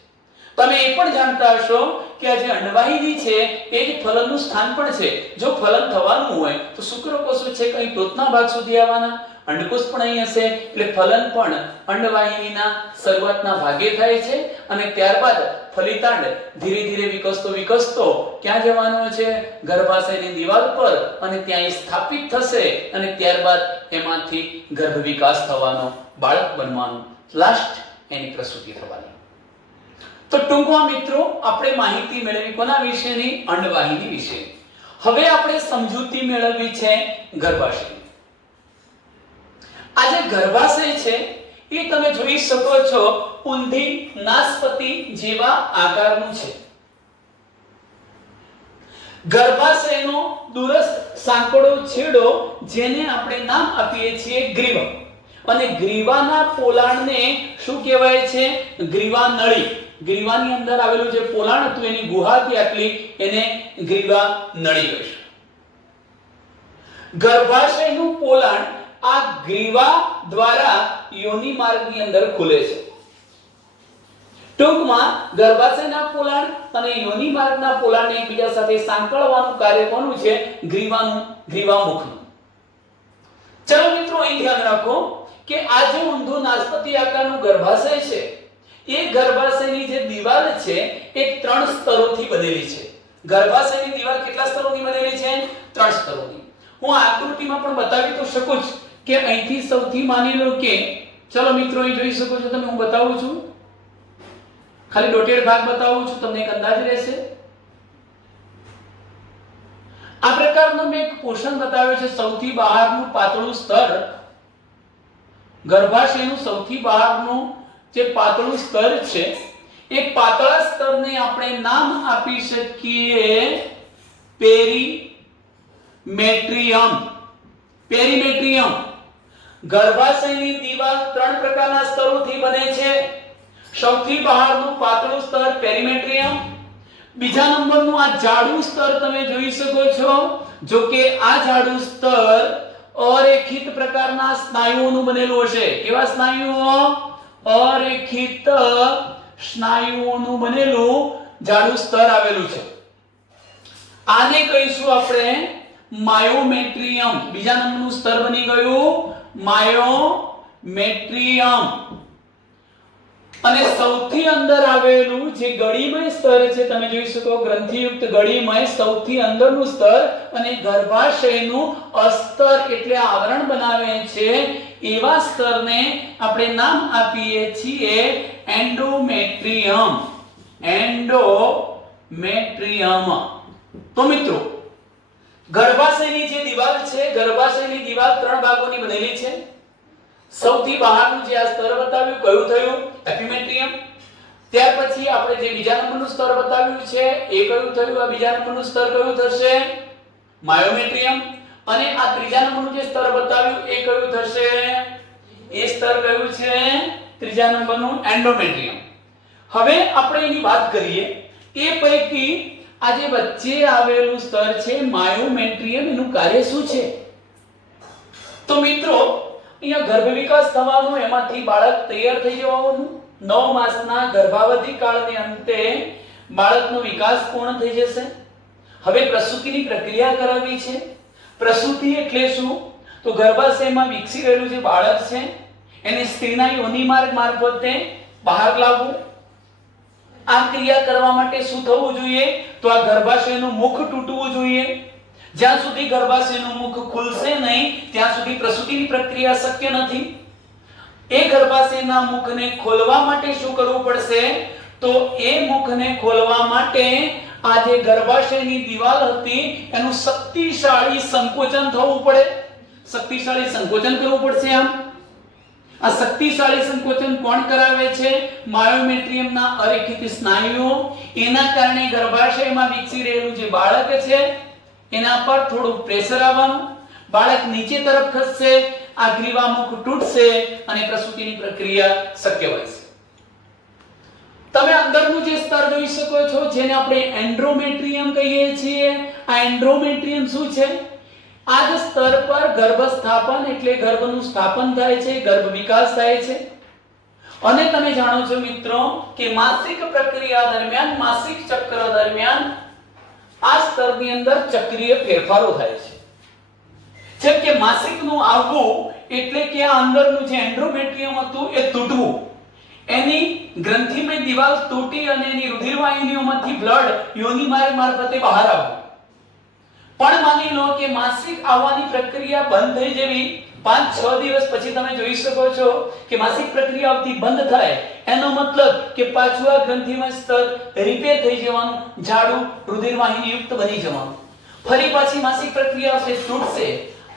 તમે એ પણ જાણતા હશો કે આ જે અંડવાહિની છે એ જ ફલનનું સ્થાન પણ છે. જો ફલન થવાનું હોય તો શુક્રકોષો છે કઈ ટોચના ભાગ સુધી આવવાના, અંડકોષ પણ અહીં હશે, એટલે ફલન પણ અંડવાહિનીના શરૂઆતના ભાગે થાય છે અને ત્યારબાદ ફલિતાંડ ધીરે ધીરે વિકસતો ક્યાં જવાનો છે? ગર્ભાશયની દિવાલ પર અને ત્યાં સ્થાપિત થશે અને ત્યારબાદ એમાંથી ગર્ભ વિકાસ થવાનો, બાળક બનવાનું, લાસ્ટ એની પ્રસૂતિ થવાની. તો ટૂંકમાં મિત્રો આપણે માહિતી મેળવી કોના વિશેની? અંડવાહિની વિશે. હવે આપણે સમજૂતી મેળવવી છે ગર્ભાશય. આ જે ગર્ભાશય છે એ તમે જોઈ શકો છો ઊંધી નાસપતિ જેવા આકારનું છે. ગર્ભાશયનો દૂરસ્થ સાંકડો છેડો જેને આપણે નામ આપીએ છીએ ગ્રીવા, અને ગ્રીવાના પોલાણને શું કહેવાય છે? ગ્રીવા નળી. ગ્રીવાની અંદર આવેલું જે પોલાણ હતું એની ગુહા હતી આટલી, એને ગ્રીવા નળી કહીશું. ગર્ભાશયનું પોલાણ આ ગ્રીવા દ્વારા યોનિ માર્ગની અંદર ખુલે છે. ટૂંકમાં ગર્ભાશયના પોલાણ અને યોનિ માર્ગના પોલાણને એકબીજા સાથે સાંકળવાનું કાર્ય કોનું છે? ગ્રીવાનું, ગ્રીવામુખનું. ચલો મિત્રો અહીં ધ્યાન રાખો કે આ જે ઊંધું નાસપતિ આકારનું ગર્ભાશય છે એ ગર્ભાશયની જે દીવાલ છે એ 3 સ્તરોથી બનેલી છે. ગર્ભાશયની દીવાલ કેટલા સ્તરોની બનેલી છે? 3 સ્તરોની. હું આકૃતિમાં પણ બતાવી તો શકું જ કે અહીંથી સૌથી માની લો કે ચલો મિત્રો અહીં જોઈ શકો છો તમે, હું બતાવું છું, ખાલી ડોટેડ ભાગ બતાવું છું, તમને એક અંદાજ રહેશે. આ પ્રકારનો મેં એક પોષણ બતાવ્યો છે. સૌથી બહારનું પાતળું સ્તર, ગર્ભાશયનું સૌથી બહારનું જે પાતળું સ્તર છે, એ પાતળા સ્તરને આપણે નામ આપી શકીએ પેરીમેટ્રિયમ. પેરીમેટ્રિયમ. ગર્ભાશયની દીવાલ 3 પ્રકારના સ્તરોથી બને છે. સૌથી બહારનું પાતળું સ્તર પેરીમેટ્રિયમ, બીજા નંબરનું આ જાડું સ્તર તમે જોઈ શકો છો, જો કે આ જાડું સ્તર અરેખિત પ્રકારના સ્નાયુઓનું બનેલું હશે. કેવા સ્નાયુઓ? અરેખિત સ્નાયુઓનું બનેલું જાડું સ્તર આવેલું છે. આને કહીશું આપણે માયોમેટ્રિયમ. બીજા નંબરનું સ્તર બની ગયું માયોમેટ્રિયમ. અને સૌથી અંદર આવેલું જે ગળીમય સ્તર છે, તમે જોઈ શકો ગ્રંથિયુક્ત ગળીમય સૌથી અંદરનું સ્તર અને ગર્ભાશયનું અસ્તર એટલે આવરણ બનાવે છે, એવા સ્તરને આપણે નામ આપીએ છીએ એન્ડોમેટ્રિયમ. એન્ડોમેટ્રિયમ. તો મિત્રો, ગર્ભાશયની જે દીવાલ છે, ગર્ભાશયની દીવાલ 3 ભાગોની બનેલી છે. સૌથી બહારનું જે આ સ્તર બતાવ્યું કયું થયું? એપિમેટ્રિયમ. ત્યાર પછી આપણે જે બીજા નંબરનું સ્તર બતાવ્યું છે એ કયું થયું? આ બીજા નંબરનું સ્તર કયું થશે? માયોમેટ્રિયમ. અને આ ત્રીજા નંબરનું જે સ્તર બતાવ્યું એ કયું થશે? એ સ્તર કયું છે? ત્રીજા નંબરનું એન્ડોમેટ્રિયમ. હવે આપણે એની વાત કરીએ. એ પૈકી આ જે વચ્ચે આવેલું સ્તર છે માયોમેટ્રિયમ, એનું કાર્ય શું છે? તો મિત્રો, અહીંયા ગર્ભ વિકાસ થવાનો, એમાંથી બાળક તૈયાર થઈ જવાનું, 9 માસના ગર્ભાવધિ કાળને અંતે બાળકનો વિકાસ પૂર્ણ થઈ જશે. હવે પ્રસૂતિની પ્રક્રિયા કરાવી છે. પ્રસૂતિ એટલે શું? તો ગર્ભાશયમાં વિકસી રહેલું જે બાળક છે એને સ્ત્રીના યોનિ માર્ગ મારફતે બહાર લાવવું. આ ક્રિયા કરવા માટે શું થવું જોઈએ? તો આ ગર્ભાશયનું મુખ તૂટવું જોઈએ. જ્યાં સુધી ગર્ભાશયનું મુખ ખુલશે નહીં ત્યાં સુધી પ્રસૂતિની પ્રક્રિયા શક્ય નથી. એ ગર્ભાશયના મુખને ખોલવા માટે શું કરવું પડશે? તો એ મુખને ખોલવા માટે આ જે ગર્ભાશયની દીવાલ હતી એનું શક્તિશાળી સંકોચન થવું પડે. શક્તિશાળી સંકોચન કરવું પડશે. આ શક્તિશાળી સંકોચન કોણ કરાવે છે? માયોમેટ્રિયમના અરેખિત સ્નાયુઓ. એના કારણે ગર્ભાશયમાં વિકસી રહેલું જે બાળક છે એના પર થોડું પ્રેશર આવવાનું, બાળક નીચે તરફ ખસશે, આ ગ્રીવામુખ તૂટશે અને પ્રસૂતિની પ્રક્રિયા શક્ય બનશે. તમે અંદરનું જે સ્તર જોઈ શકો છો જેને આપણે એન્ડોમેટ્રિયમ કહીએ છીએ. આ એન્ડોમેટ્રિયમ શું છે? આ જ સ્તર પર ગર્ભ સ્થાપન એટલે ગર્ભનું સ્થાપન થાય છે, ગર્ભ વિકાસ થાય છે. અને તમે જાણો છો મિત્રો કે માસિક પ્રક્રિયા દરમિયાન, માસિક ચક્ર દરમિયાન આ સ્તરની અંદર ચક્રીય ફેરફારો થાય છે. જેમ કે માસિકનું આવવું એટલે કે આ અંદરનું જે એન્ડોમેટ્રિયમ હતું એ તૂટવું, એની ગ્રંથિમય દીવાલ તૂટી અને એની રુધિરવાહિનીઓમાંથી બ્લડ યોનિ માર્ગ મારફતે બહાર આવવું. પણ માની લો કે માસિક આવવાની પ્રક્રિયા બંધ થઈ જવી, 5-6 દિવસ પછી તમે જોઈ શકો છો કે માસિક પ્રક્રિયા આવતી બંધ થાય, એનો મતલબ કે પાછું આ ગ્રંથિમય સ્તર રિપેર થઈ જવાનું, જાડું રુધિરવાહિની યુક્ત બની જવાનું, ફરી પાછી માસિક પ્રક્રિયા તૂટશે.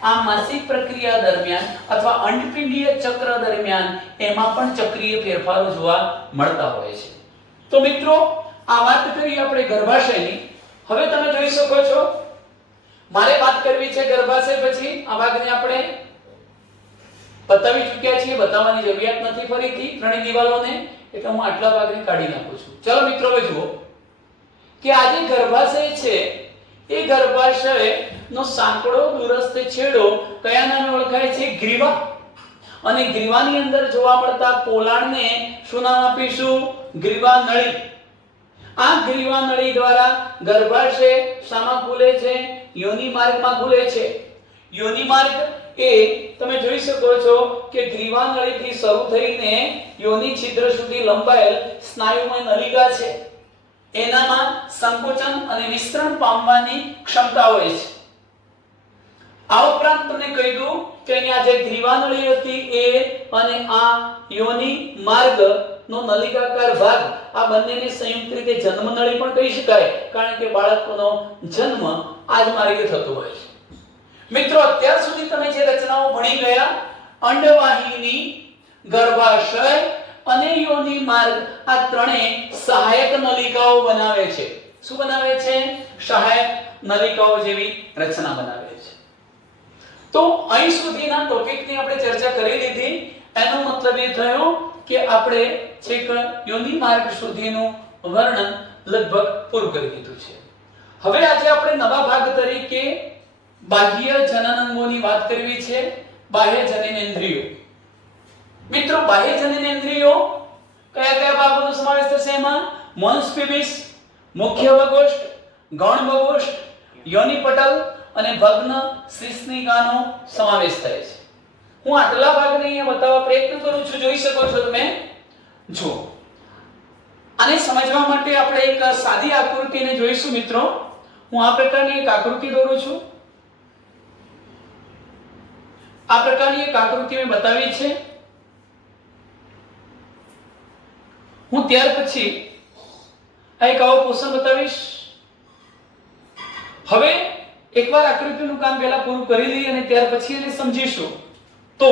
આ માસિક પ્રક્રિયા દરમિયાન અથવા અંડપિંડીય ચક્ર દરમિયાન એમાં પણ ચક્રીય ફેરફારો જોવા મળતા હોય છે. તો મિત્રો, આ વાત કરી આપણે ગર્ભાશયની. હવે તમે જોઈ શકો છો મારે વાત કરવી છે ગર્ભાશય પછી. આ ભાગને આપણે બતાવી ચૂક્યા છીએ, બતાવવાની જરૂરિયાત નથી ફરીથી ત્રણેય દિવાલોને, એટલે હું આટલા ભાગને કાઢી નાખું છું. ચલો મિત્રો, હવે જુઓ કે આ જે ગર્ભાશય છે એ ગર્ભાશયનો સાંકડો દૂરસ્થ છેડો કયા નામે ઓળખાય છે? ગ્રીવા. અને ગ્રીવાની અંદર જોવા મળતા પોલાણને શું નામ આપીશું? ગ્રીવા નળી. આ ગ્રીવા નળી દ્વારા ગર્ભાશય શામાં ખુલે છે? યોનિ માર્ગમાં ખુલે છે. યોનિ માર્ગ એ તમે જોઈ શકો છો કે ગ્રીવા નળીથી શરૂ થઈને યોનિ છિદ્ર સુધી લંબાયેલ સ્નાયુમય નલિકા છે. એનામાં સંકોચન અને વિસ્તરણ પામવાની ક્ષમતા હોય છે. આ ઉપરાંત તમને કહી દઉં કે અહીંયા જે ગ્રીવા નળી હતી એ અને આ યોનિ માર્ગ નો નલિકાકાર ભાગ, આ બંનેને સંયુક્ત રીતે જન્મનળી પણ કહી શકાય, કારણ કે બાળકનો જન્મ આ જ માર્ગે થતો હોય છે. મિત્રો, અત્યાર સુધી તમે જે રચનાઓ ભણી ગયા, અંડવાહિની, ગર્ભાશય અને યોનિ માર્ગ, આ ત્રણેય સહાયક નલિકાઓ બનાવે છે. શું બનાવે છે? સહાયક નલિકાઓ જેવી રચના બનાવે છે. તો અહીં સુધીના ટોપિકની આપણે ચર્ચા કરી લીધી. એનો મતલબ એ થયો કે આપણે છેક યોનિ માર્ગ સુધીનું વર્ણન લગભગ પૂરું કરી દીધું છે. હવે આજે આપણે નવા ભાગ તરીકે બાહ્ય જનનાંગોની વાત કરવી છે. બાહ્ય જનનેન્દ્રિયો. મિત્રો, બાહ્ય જનનેન્દ્રિયો કયા કયા ભાગોનો સમાવેશ થશે? એમાં મોન્સ પ્યુબિસ, મુખ્ય ભગોષ્ઠ, ગૌણ ભગોષ્ઠ, યોનિ પટલ અને ભગ્ન શિશ્નિકાનો સમાવેશ થાય છે. હું આટલા ભાગને અહીંયા બતાવવા પ્રયત્ન કરું છું. જોઈ શકો છો તમે. જો આને સમજવા માટે આપણે એક સાદી આકૃતિને જોઈશું. મિત્રો, હું આ પ્રકારની એક આકૃતિ દોરું છું. આ પ્રકારની એક આકૃતિ મેં બતાવી છે. હું ત્યાર પછી આ એક આવો પોષણ બતાવીશ. હવે એકવાર આકૃતિનું કામ પહેલા પૂરું કરી લઈએ અને ત્યાર પછી એને સમજીશું. તો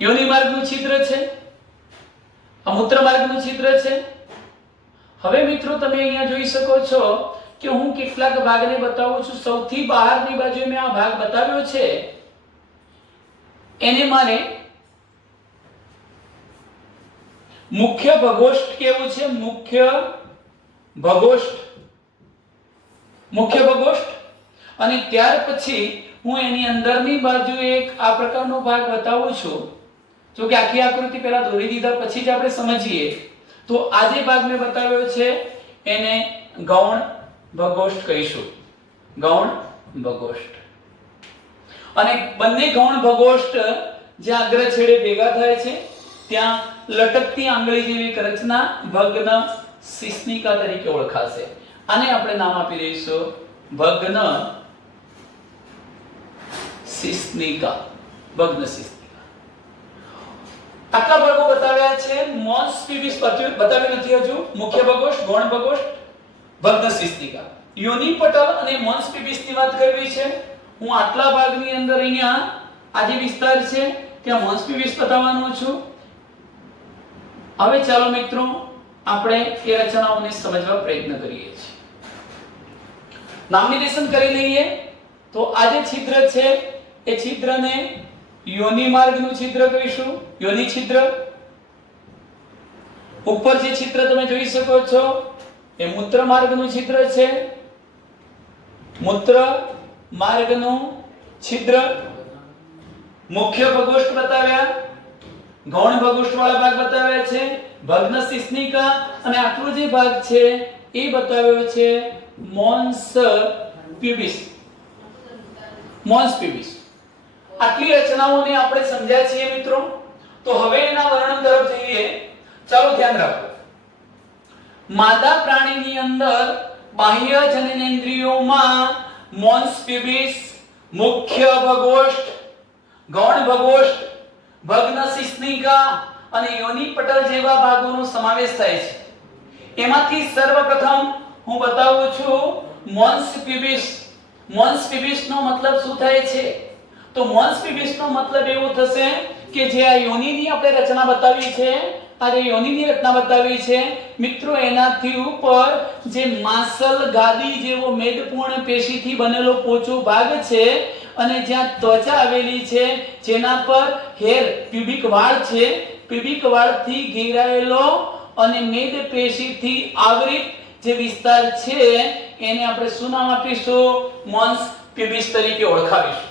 યોનિ માર્ગનું છિદ્ર છે, આ મૂત્ર માર્ગનું છિદ્ર છે. હવે મિત્રો, તમે અહીંયા જોઈ શકો છો કે હું કેટલાક ભાગને બતાવું છું. સૌથી બહારની બાજુએ મેં આ ભાગ બતાવ્યો છે, એને મારે મુખ્ય ભગોષ્ઠ કેવું છે. મુખ્ય ભગોષ્ઠ. અને ત્યાર પછી હું એની અંદરની બાજુએ એક આ પ્રકારનો ભાગ બતાવું છું. જો કે આખી આકૃતિ પહેલા દોરી દીધા પછી જ આપણે સમજીએ. તો આ જે ભાગ મેં બતાવ્યો છે એને ગૌણ ભગોષ્ઠ કહીશું. ગૌણ ભગોષ્ઠ. અને બંને ગૌણ ભગોષ્ઠ જ્યાં અગ્ર છેડે ભેગા થાય છે ત્યાં લટકતી આંગળી જેવી એક રચના ભગ્ન શિશ્નિકા તરીકે ઓળખાશે. આને આપણે નામ આપી દઈશું ભગ્ન શિશ્નિકા. ભગ્ન શિશ્નિકા. આટલા ભાગો બતાવ્યા છે. મોન્સ પ્યુબિસ બતાવી નથી હજુ. મુખ્ય ભગોષ્ઠ, ગૌણ ભગોષ્ઠ, ભગ્ન શિશ્નિકા, યોનિ પટલ અને મોન્સ પ્યુબિસની વાત કરવી છે. હું આટલા ભાગની અંદર અહીંયા આ જે વિસ્તાર છે ત્યાં મોન્સ પ્યુબિસ બતાવવાનો છું. હવે ચાલો મિત્રો, આપણે એ રચનાઓને સમજવા પ્રયત્ન કરીએ છીએ. નામિનેશન કરી લઈએ. તો આ જે છિદ્ર છે એ છિદ્રને યોનિ માર્ગનું છિદ્ર કહીશું. યોનિ છિદ્ર. ઉપર જે છિદ્ર તમે જોઈ શકો છો એ મૂત્ર માર્ગનું છિદ્ર છે. મૂત્ર માર્ગનું છિદ્ર. મુખ્ય ભગોષ્ઠ બતાવ્યા, ગૌણ ભગોષ્ઠ વાળા ભાગ બતાવ્યા છે, ભગ્ન શિશ્નિકા, અને આટલો જે ભાગ છે એ બતાવ્યો છે મોન્સ પ્યુબિસ. મોન્સ પ્યુબિસ. આટલી રચનાઓને આપણે સમજ્યા છીએ મિત્રો. તો હવે એના વર્ણન તરફ જઈએ. ચાલો ધ્યાન રાખો. માદા પ્રાણીની અંદર બાહ્ય જનનેન્દ્રિયોમાં મોન્સ પ્યુબિસ, મુખ્ય ભગોષ્ઠ, ગૌણ ભગોષ્ઠ, ભગ્ન શિશ્નિકા અને યોનિ પટલ જેવા ભાગોનો સમાવેશ થાય છે. એમાંથી સર્વપ્રથમ હું બતાવું છું મોન્સ પ્યુબિસ. મોન્સ પ્યુબિસ નો મતલબ શું થાય છે? તો મોન્સ પ્યુબિસ નો મતલબ એવો થશે કે જે આ યોનિની આપણે રચના બતાવી છે, આ જે યોનિની રચના બતાવી છે મિત્રો, એનાથી ઉપર જે માસલ ગાદી જેવો મેદપૂર્ણ પેશીથી બનેલો પોચો ભાગ છે અને જ્યાં ત્વચા આવેલી છે જેના પર હેર પ્યુબિક વાળ છે, પ્યુબિક વાળથી ઘેરાયેલો અને મેદ પેશીથી આવૃત જે વિસ્તાર છે એને આપણે શું નામ આપીશું? મોન્સ પ્યુબિસ તરીકે ઓળખાવીશું.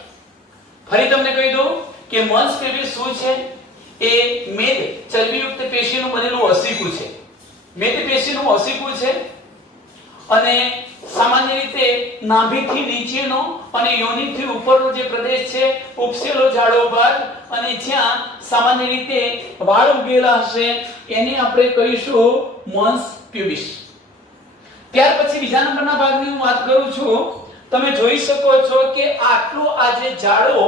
ફરી તમને કહી દઉં કે મોન્સ પ્યુબિસ શું છે? એ મેદ ચરબીયુક્ત પેશીનું બનેલું અસીકું છે. મેદ પેશીનું અસીકું છે અને સામાન્ય રીતે નાભીથી નીચેનો અને યોનિથી ઉપરનો જે પ્રદેશ છે ઉપસેલો જાડો ભાગ અને જ્યાં સામાન્ય રીતે વાળ ઉગેલા હશે એને આપણે કહીશું મોન્સ પ્યુબિસ. ત્યાર પછી બીજા નંબરના ભાગની હું વાત કરું છું. તમે જોઈ શકો છો કે આટલો આ જે જાડો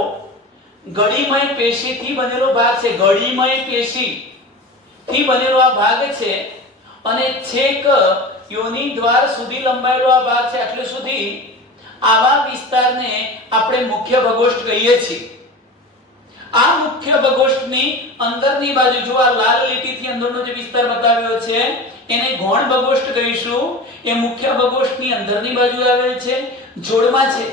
ગળીમય પેશીથી બનેલો ભાગ છે, ગળીમય પેશીથી બનેલો આ ભાગ છે અને છેક યોનિ દ્વાર સુધી લંબાયેલો આ ભાગ છે. આટલે સુધી આવા વિસ્તારને આપણે મુખ્ય ભગોષ્ઠ કહીએ છીએ. આ મુખ્ય ભગોષ્ઠની અંદરની બાજુ જો આ લાલ લીટીથી અંદરનો જે વિસ્તાર બતાવ્યો છે એને ગૌણ ભગોષ્ઠ કહીશું. એ મુખ્ય ભગોષ્ઠની અંદરની બાજુ આવેલ છે, જોડમાં છે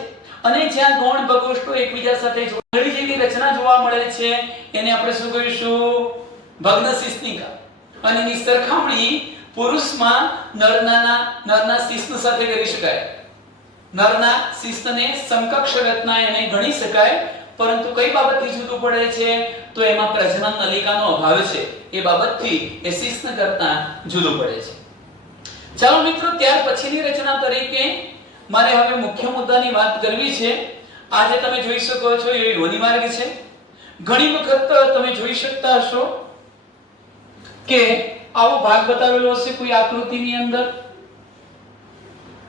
અને જ્યાં ગૌણ ભગોષ્ઠો એકબીજા સાથે જોડણી જેવી રચના જોવા મળે છે એને આપણે શું કહીશું? ભગ્ન શિશ્નિકા. અને એની સરખામણી પુરુષમાં નરના શિશ્ન સાથે કરી શકાય. નરના શિશ્નને સમકક્ષ રચના એને ગણી શકાય, પરંતુ કઈ બાબતથી જુદું પડે છે? તો એમાં પ્રજનન નલિકાનો અભાવ છે. એ બાબતથી એ શિશ્ન કરતા જુદું પડે છે. ચાલો મિત્રો, ત્યાર પછીની રચના તરીકે મારે હવે મુખ્ય મુદ્દાની વાત કરવી છે. આજે તમે જોઈ શકો છો એ યોનિ માર્ગ છે. ઘણી વખત તમે જોઈ શકતા હશો કે આવો ભાગ બતાવેલો હશે કોઈ આકૃતિની અંદર.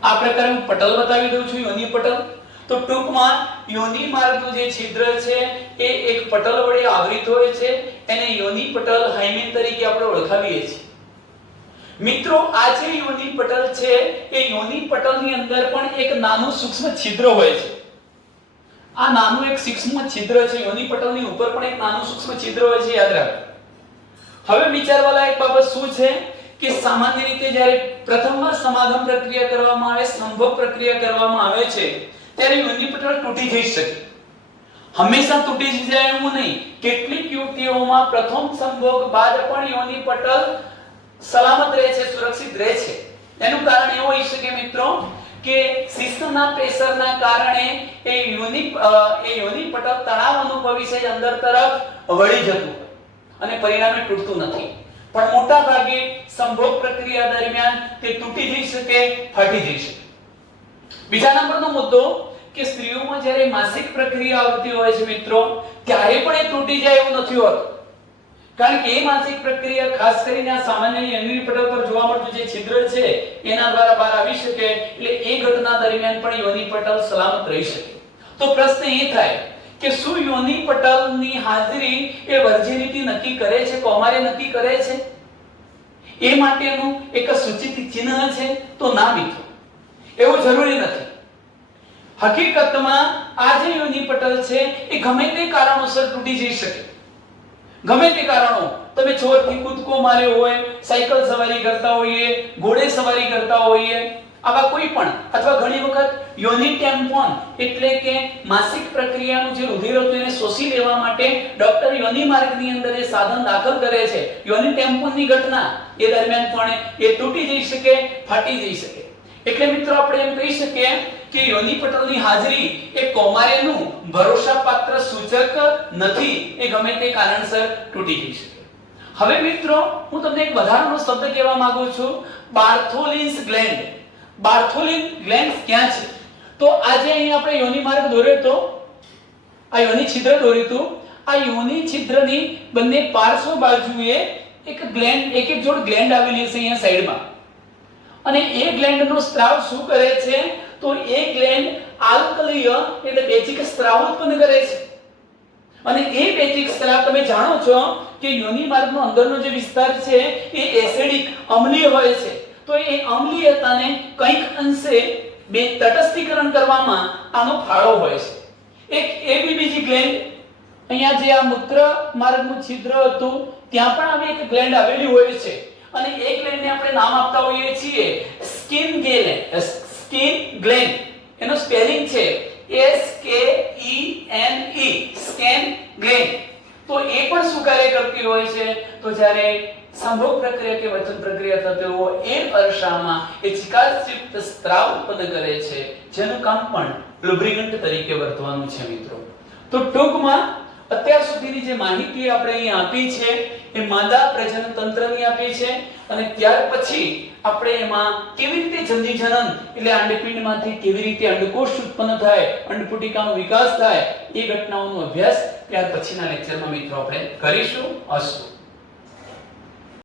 આ પ્રકારે હું પટલ બતાવી દઉં છું, યોનિ પટલ. તો ટૂંકમાં યોનિ માર્ગનું જે છિદ્ર છે એ એક પટલ વડે આવૃત હોય છે. એને યોનિ પટલ હાઇમેન તરીકે આપણે ઓળખાવીએ છીએ. મિત્રો, આ જે યોનિ પટલ છે એ યોનિ પટલની અંદર પણ એક નાનું સૂક્ષ્મ છિદ્ર હોય છે. આ નાનું એક સૂક્ષ્મ છિદ્ર છે. યોનિ પટલની ઉપર પણ એક નાનું સૂક્ષ્મ છિદ્ર હોય છે, યાદ રાખો. હવે વિચારવા લાયક બાબત શું છે કે સામાન્ય રીતે જ્યારે પ્રથમવાર સમાગમ પ્રક્રિયા કરવામાં આવે, સંભોગ પ્રક્રિયા કરવામાં આવે છે ત્યારે યોનિ પટલ તૂટી જઈ શકે. હંમેશા તૂટી જાય એવું નહીં. કેટલીક યુવતીઓમાં પ્રથમ સંભોગ બાદ પણ યોનિ પટલ સલામત રહે છે, સુરક્ષિત રહે છે. એનું કારણ એવું હોઈ શકે મિત્રો કે શિશ્નના પ્રેશરના કારણે એ યોનિ પટલ તણાવ અનુભવી છે, અંદર તરફ વળી જતું અને પરિણામે તૂટતું નથી. પણ મોટા ભાગે સંભોગ પ્રક્રિયા દરમિયાન તે તૂટી જઈ શકે, ફાટી જઈ શકે. બીજા નંબરનો મુદ્દો કે સ્ત્રીઓમાં જ્યારે માસિક પ્રક્રિયા આવતી હોય છે મિત્રો, ત્યારે પણ એ તૂટી જાય એવું નથી હોતું. કારણ કે એ માસિક પ્રક્રિયા ખાસ કરીને આ સામાન્ય યોનિ પટલ પર જોવા મળતું જે છિદ્ર છે એના દ્વારા બહાર આવી શકે, એટલે એ ઘટના દરમિયાન પણ યોનિ પટલ સલામત રહી શકે. તો પ્રશ્ન એ થાય કે શું યોનિ પટલની હાજરી એ વર્જિનિટી નક્કી કરે છે, કૌમાર્ય નક્કી કરે છે? એ માટેનું એક સૂચિત ચિહ્ન છે? તો ના મિત્રો, એવું જરૂરી નથી. હકીકતમાં આ જે યોનિ પટલ છે એ ગમે તે કારણોસર તૂટી જઈ શકે. ગમે તે કારણો, તમે જોરથી કૂદકો માર્યો હોય, સાયકલ સવારી કરતા હોઈએ, ઘોડે સવારી કરતા હોઈએ, આવા કોઈ પણ, અથવા ઘણી વખત યોનિ ટેમ્પોન એટલે કે માસિક પ્રક્રિયાનું જે રુધિર હતું એને શોષી લેવા માટે ડોક્ટર યોનિ માર્ગની અંદર એ સાધન દાખલ કરે છે. યોનિ ટેમ્પોનની ઘટના એ દરમિયાન પણ એ તૂટી જઈ શકે, ફાટી જઈ શકે. એટલે મિત્રો આપણે એમ કહી શકીએ કે યોનિ પટલની હાજરી એ કૌમાર્યનું ભરોસાપાત્ર સૂચક નથી. એ ગમે તે કારણસર તૂટી જઈ શકે. હવે મિત્રો હું તમને એક વધારાનો શબ્દ કહેવા માંગુ છું, બાર્થોલિન્સ ગ્લેન્ડ. બાર્થોલિન ગ્લેન્ડ ક્યાં છે? તો આજે અહીં આપણે યોનિ માર્ગ દોર્યો તો, આ યોનિ છિદ્ર દોર્યું હતું. આ યોનિ છિદ્રની બંને પાર્શ્વ બાજુએ એક ગ્લેન્ડ, એક જોડ ગ્લેન્ડ આવેલી છે અહીંયા સાઈડમાં. અને એ ગ્લેન્ડનો સ્ત્રાવ શું કરે છે? તો એ ગ્લેન્ડ આલ્કલીય એટલે બેઝિક સ્ત્રાવ ઉત્પન્ન કરે છે. અને એ બેઝિક સ્ત્રાવ તમે જાણો છો કે યોનિ માર્ગનો અંદરનો જે વિસ્તાર છે એ એસિડિક, અમ્લીય હોય છે. તો એ અમ્લીયતાને કંઈક અંશે બે તટસ્થીકરણ કરવામાં આનો ફાળો હોય છે. એક એવી બીજી ગ્લેન્ડ, અહીંયા જે આ મૂત્ર માર્ગનું છિદ્ર હતું ત્યાં પણ આવી એક ગ્લેન્ડ આવેલી હોય છે. અને એ ગ્લેન્ડને આપણે નામ આપતા હોઈએ છીએ સ્કિન ગ્લેન્ડ. સ્કિન ગ્લેન્ડ એનો સ્પેલિંગ છે SKENE, સ્કેન ગ્લેન્ડ. તો એ પણ શું કાર્ય કરતી હોય છે? તો જ્યારે સંભોગ પ્રક્રિયા કે વચન પ્રક્રિયા થતી હોય એ અરસામાં એ ચિકાસયુક્ત સ્ત્રાવ ઉત્પન્ન કરે છે, જેનું કામ પણ લુબ્રિકન્ટ તરીકે વર્તવાનું છે મિત્રો. તો ટૂંકમાં અત્યાર સુધીની જે માહિતી આપણે અહીં આપી છે એ માદા પ્રજનન તંત્રની આપી છે. અને ત્યાર પછી આપણે એમાં કેવી રીતે જન્મજનન એટલે અંડપિંડમાંથી કેવી રીતે અંડકોષ ઉત્પન્ન થાય, અંડપુટિકાનો વિકાસ થાય, એ ઘટનાઓનો અભ્યાસ ત્યાર પછીના લેક્ચરમાં મિત્રો આપણે કરીશું. અસ્તુ.